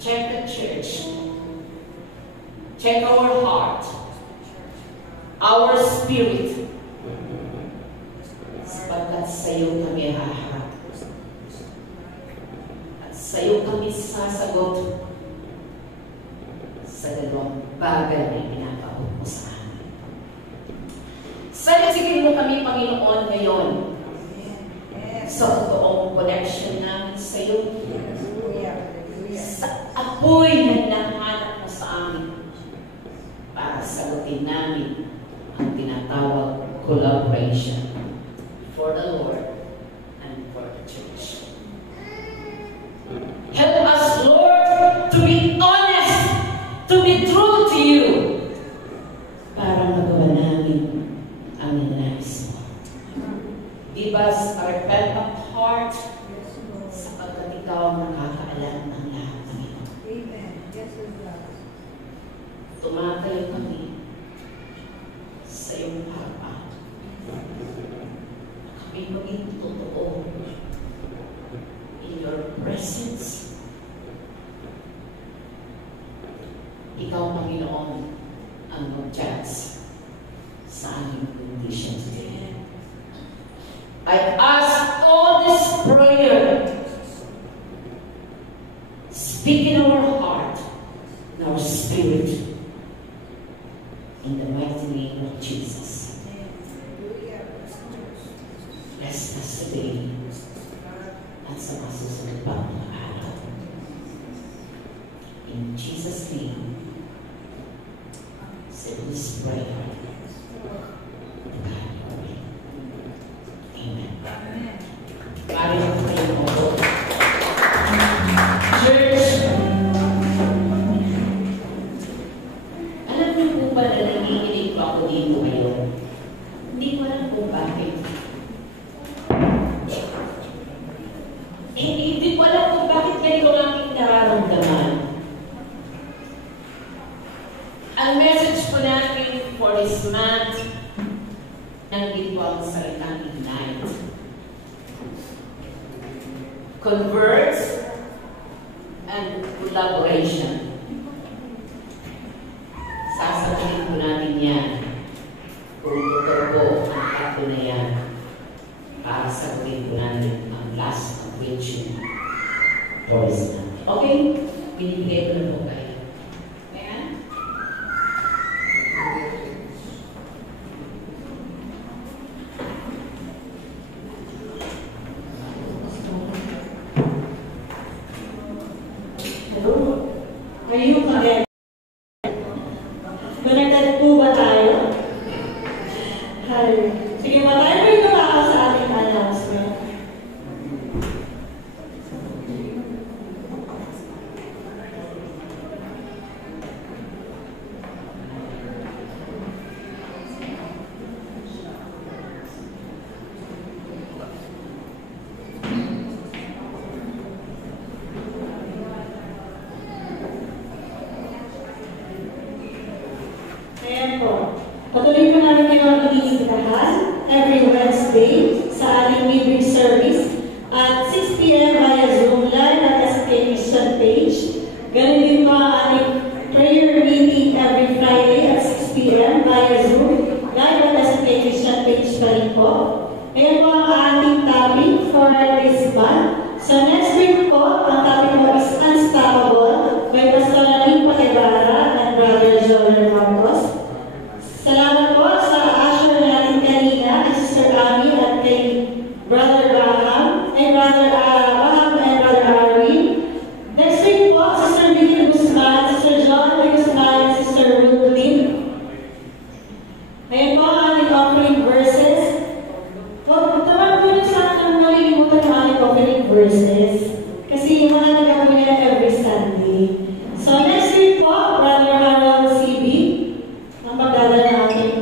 Check the church. Check our heart. Our spirit. Sapagkat sa iyo kami haharap. At sa iyo kami sasagot sa dalawang bagay na pinapahod mo sa amin. Salitsigin mo kami, Panginoon, ngayon sa totoong connection namin sa iyo. Sa apoy na hinahanap mo sa amin para sagutin namin ang tinatawag collaboration for the Lord and for the church. Help us, Lord, to be honest, to be true to you, para magawa namin ang ninanais mo. Give us a repentant heart, sapagkat ikaw ang nakakaalam ng lahat ng ito. Amen. Yes, Lord. Tumatayo kami sa iyong harapan. Kami maging totoo in your presence. Ikaw, Panginoon, ang mag-judge sa aming condition today. I ask all this prayer, speak in our heart, in our spirit, in the mighty name of Jesus. Bless us today at sa masusunod pa mga araw. In Jesus' name, say this prayer. Amen. Maraming po. Church, alam niyo po ba na nanginginig po ako dito ngayon? Hindi ko alam kung bakit. Hindi ko alam kung bakit ganito ang aking nararamdaman. Ang message po natin for this month, nanggit po ang salitang ignite. Convert and collaboration. Sasabihin po natin yan kung totoo ang tatlo na yan para sabihin po natin ang last of which voice natin. Okay? Binibigay ko na po kayo. Ayan. Hello? Are you connected? Connected po ba tayo? Hi. Sige, mag-timer na ba ako sa ating announcement? Ayan po. Patuloy po namin kayo ang iniimbitahan every Wednesday sa ating evening service at 6 p.m. via Zoom live at SK Christian page. Ganun din po ang ating prayer meeting every Friday at 6 p.m. via Zoom live at SK Christian page pa rin po. Ayan po ang ating topic for this month. So next week po, ang topic po is Unstoppable by Pastor Aling Paquebara and Brother Joel Marcos. Salamat po sa usher natin kanina, kay Sister Ami at kay Brother Baham, and Brother Arwin. Next week po, Sister Vicky Guzman, Sister John Guzman, and Sister Ruth Lim. Ayan po ang ating offering verses. Huwag naman po niyo sa akin malilimutan ang ating offering verses. Kasi mga nagkakawin yan every Sunday. So next week po, Brother Harold CB, ang magdadala ng ating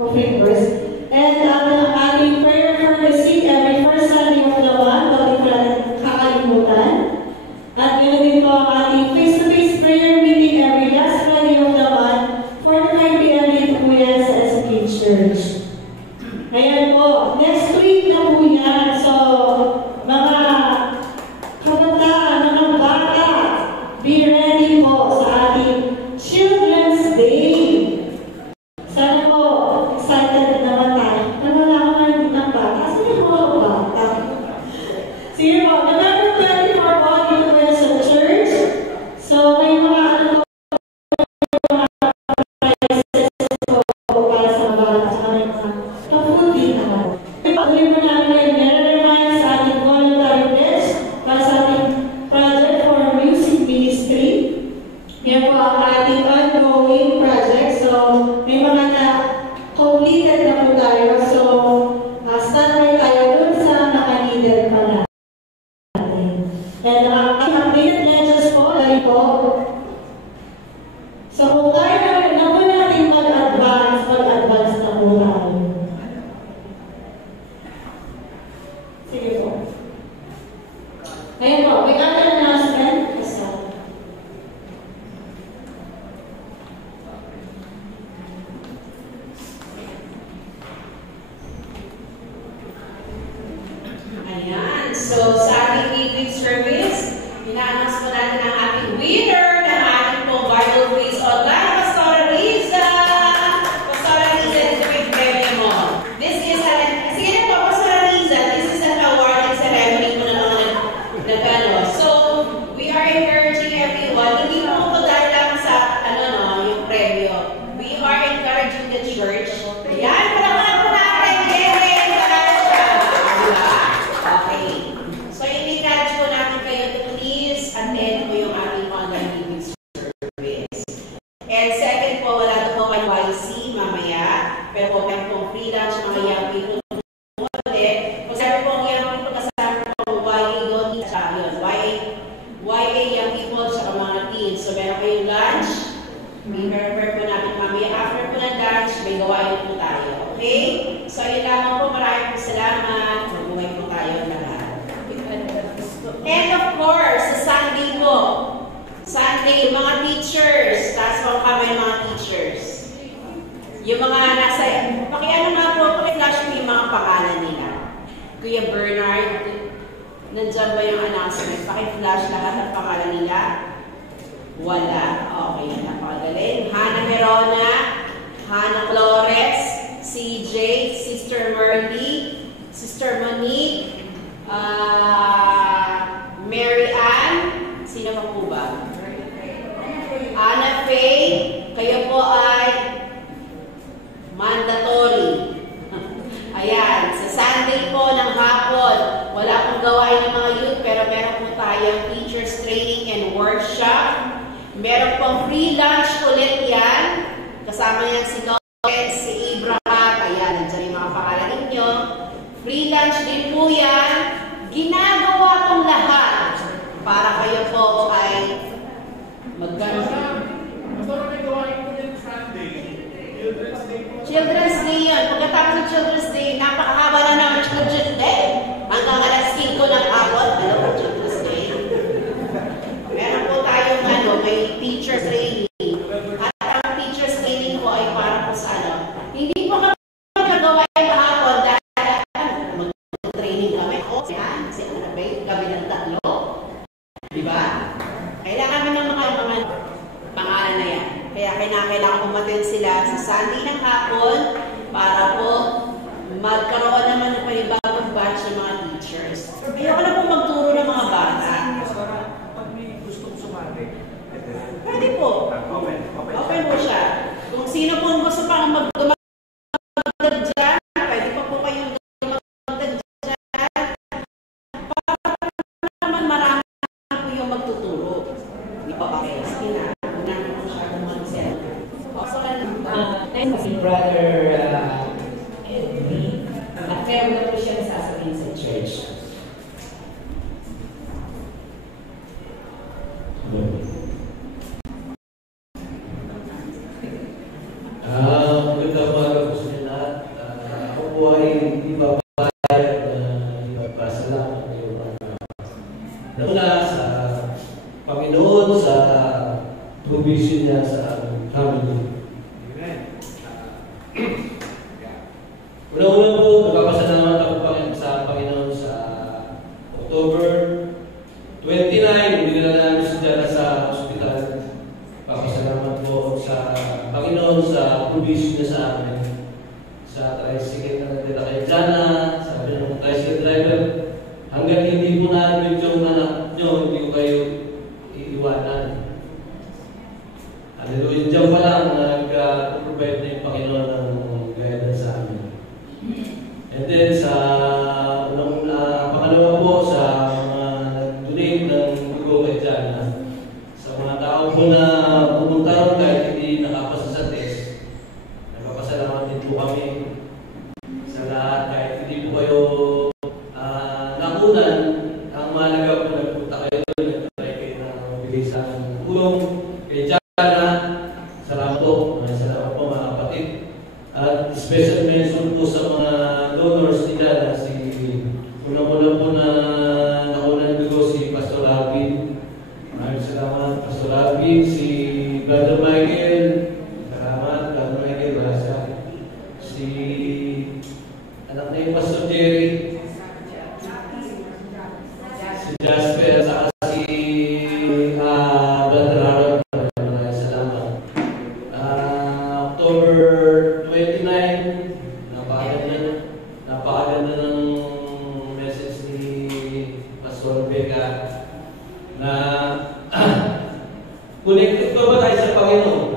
offering verse. And ang ating prayer for the sick every first Sunday of the month, huwag din natin kakalimutan. At ganoon din po ang ating face-to-face prayer meeting every last Friday of the month, 4 p.m. dito po yan sa SK Church. Ayan po, next week na po yan. So, mga kabataan, mga bata, be ready po sa ating Children's Day. Sana po, excited naman tayo. Wala ako ng bata. Sige po, bata. Sige po, November 24 po, dito po yan sa church. So, may mga ano po, mga prizes po para sa mga bata. Saka may mga kapag din naman. Patuloy mo namin kayo nire-remind sa ating voluntary pledge para sa ating project for music ministry. Yan po ang ating ongoing project. So, may mga na-completed na po tayo. So, standby tayo dun sa naka-needed pa natin. And ang updated pledges po, dahil po. So, kung kaya naman natin mag-advance na po tayo. Sige po. Ngayon po, may other announcement. Isa. Ayan. So, sa ating evening service, ina-announce po natin ang ating winner ng ating pong Bible Quiz Online, Pastor Riza! Pastor Riza, this is a big premium mo. This is a, sige na po, Pastor Riza, this is an award and ceremony po na mga nagkano. So, we are encouraging everyone, hindi po ito dahil lang sa, yung premyo. We are encouraging the church. Yan, palaman po natin, okay. So, in-encourage po natin kayo to please attend po yung ating online evening service. And second po, wala na po kay YC mamaya. Pero po meron pong free lunch mga young people po ulit. Kung sabi po ang young people kasama po YA doon, YA young people sa mga teens. So, meron kayong lunch. I-prepare po natin mamaya. After po ng lunch, may gawain po tayo. Okay? So, yun lamang po. Maraming po salamat. Mabuhay po tayo lahat. And of course, sa Sunday po. Sunday, mga teachers. Taas po ang kamay mga teachers. Yung mga nasa, pakiano nga po, paki-flash mo yung mga pangalan nila. Kuya Bernard, nandiyan ba yung announcement? Paki-flash lahat ng pangalan nila. Wala. Okay, napakagaling. Hannah Merona, Hannah Flores, CJ, Sister Merly, Sister Monique, Mary Ann, Sino pa po ba? Ana Faye, kayo po ay mandatory. Ayan, sa Sunday po ng hapon, wala pong gawain ng mga youth, pero meron po tayong teachers training and workshop. Meron pong free lunch ulit yan. Kasama yan si Lawrence, si Abraham. Ayan, nandiyan yung mga pangalan ninyo. Free lunch din po yan. Ginagawa kong lahat para kayo po ay magkaroon. Children's Day yun. Pagkatapos ng Children's Day, napakahaba na naman Children's Day. Hanggang alas 5 ng hapon, alam mo, Children's Day. Meron po tayong may teacher's training. At ang teacher's training po ay para po sa hindi po kami nagawa yung hapon dahil mag-training kami. Kasi kami ng tatlo. Diba? Kailangan kami ng mga pangalan na yan. Kaya kailangan umattend sila sa Sunday ng hapon para po magkaroon naman ng panibagong batch ng mga teachers. Ayoko na po magturo ng mga bata. Pag may gustong sumali, pwede po. Open po siya. Kung sino po gusto pang magdagdag dyan, pwede pa po kayong magdagdag dyan. Para naman marami po yung magtuturo. Okay, sige na. Si Brother Edwin, na-fair na po siya sasabihin sa church. Magandang umaga po sa inyo lahat. Ako po ay hindi papayag na ipagpasalamat ngayon nauna sa Panginoon sa provision niya sa family. Una-una po, nagpapasalamat ako sa Panginoon sa October 29, hindi na namin si Jana sa hospital. Papasalamat po sa Panginoon sa provision niya sa amin. Sa tricycle na nagdala kay Jana, sabi ng tricycle driver, hanggang hindi po namin yung anak nyo, hindi ko kayo iiwanan. Hallelujah. Diyan pa lang, nag-provide na yung Panginoon ng guidance sa amin. And then sa pangalawa po sa mga nag-donate ng dugo kay Jana, sa mga tao po na pumunta ron kahit hindi nakapasa sa test, nagpapasalamat din po kami sa lahat kahit hindi po kayo nakunan. Ang mahalaga po nagpunta kayo doon, nagtry kayo ng bilisan ng tulong kay Jana. Salamat po. Salamat po mga kapatid. At special mention po sa mga donors nila na si unang-una po na nakunan ko si Pastor Alvin. Maraming salamat Pastor Alvin, si Brother Michael. Salamat Brother Michael Rasa. Si anak na yung Pastor Jerry. Si Jasper at si Brother Aaron. Maraming salamat. October 29, napakaganda ng message ni Pastor Becca na connected pa ba tayo sa Panginoon?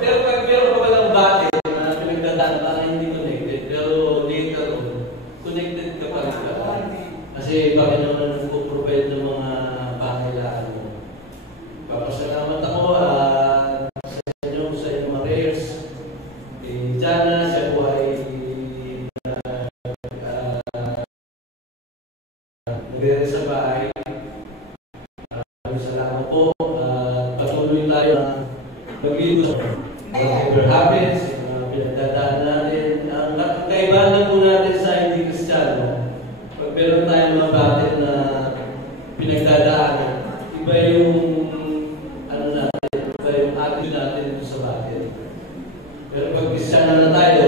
Pero pag meron pa lang bakit na pinagdadaan na hindi connected, pero later on, connected ka pa rin ka. Kasi Panginoon na nagpo-provide ng mga pangailangan mo. Papasalamat ako sa inyong mga prayers. Jana, siya po ay nagre sa bahay. Maraming salamat po. Patuloy tayo na magligo sa whatever happens, pinagdadaan natin. Ang kaibahan lang po natin sa hindi Kristiyano, pag meron tayong mga battle na pinagdadaanan, iba yung iba yung attitude natin sa battle. Pero pag Kristiyano na tayo,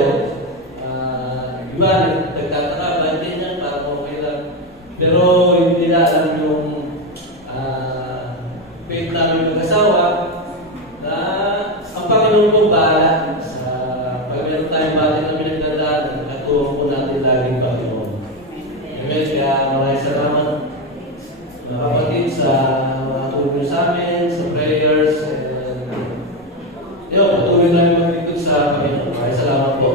iba, nagtataka, ba't ganyan, parang okay lang. Pero hindi nila alam yung faith namin mag-asawa na ang Panginoon po bahala sa pag meron tayong battle na pinagdadaanan, katuwang po natin laging Panginoon. Amen. Kaya maraming salamat. mga kapatid sa mga tulong sa amin, sa prayers, and yun, patuloy namin maglingkod sa Panginoon. Maraming salamat po.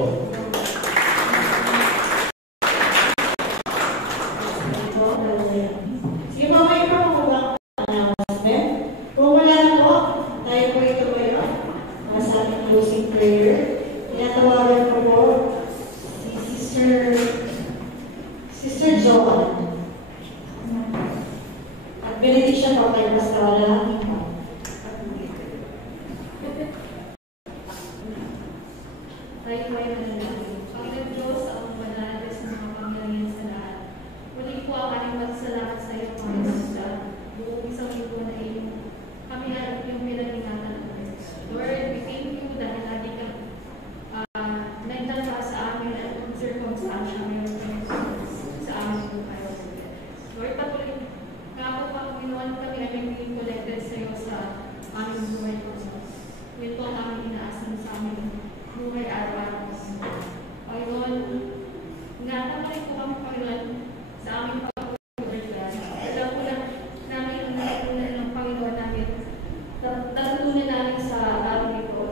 Sige po, may pamakulang announcement. Kung wala na po, tayo po ituloy sa ating closing prayer. Tinatawagan ko po si Sister Joan. At benediction po kayo basta wala natin po. Tayo po ay manalangin. Panginoon Diyos, ang banal at sa mga pangyarihan sa lahat. Muli po ang aming magsalamat sa iyo, Panginoon, sa buong isang linggo na iyong kami at yung pinag-ingatan namin. Lord, we thank you dahil lagi ka nagdala sa amin at circumstantial ngayon sa aming buhay. Lord, patuloy nga po, Panginoon, kami ay magiging connected sa iyo sa aming buhay. Yun po ang aming inaasan sa aming buhay araw-araw. Panginoon, ingatan mo rin po kami, Panginoon, sa aming pag-uwigan. Alam po na namin ang natutunan ng Panginoon namin, natutunan namin sa araw nito.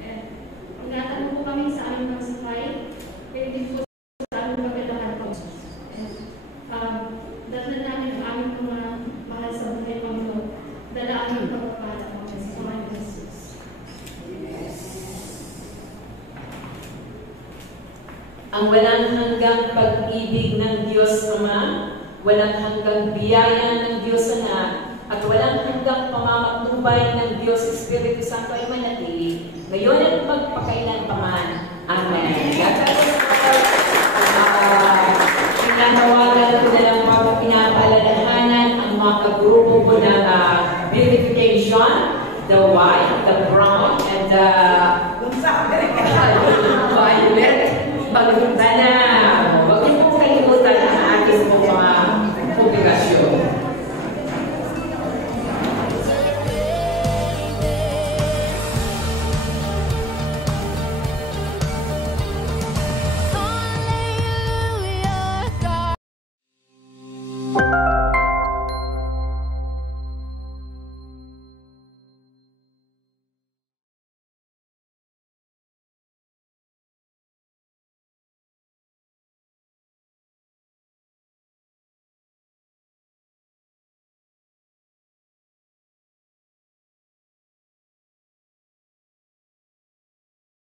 And ingatan mo po kami sa aming pagsakay, kaya din po sa aming pagkailangan po. And dalan namin ang aming mga mahal sa buhay, Panginoon. Dala aming pagpapala, Panginoon, sa Panginoon Jesus. Ang walang hanggang pag-ibig ng Diyos Ama, walang hanggang biyaya ng Diyos Anak, at walang hanggang pamamatnubay ng Diyos Espiritu Santo ay manatili, ngayon at magpakailanpaman. Amen. Pinatawagan ko na lang mga pinapaalalahanan ang mga kagrupo ko ng verification, the white, the brown, and the violet. Pagkutana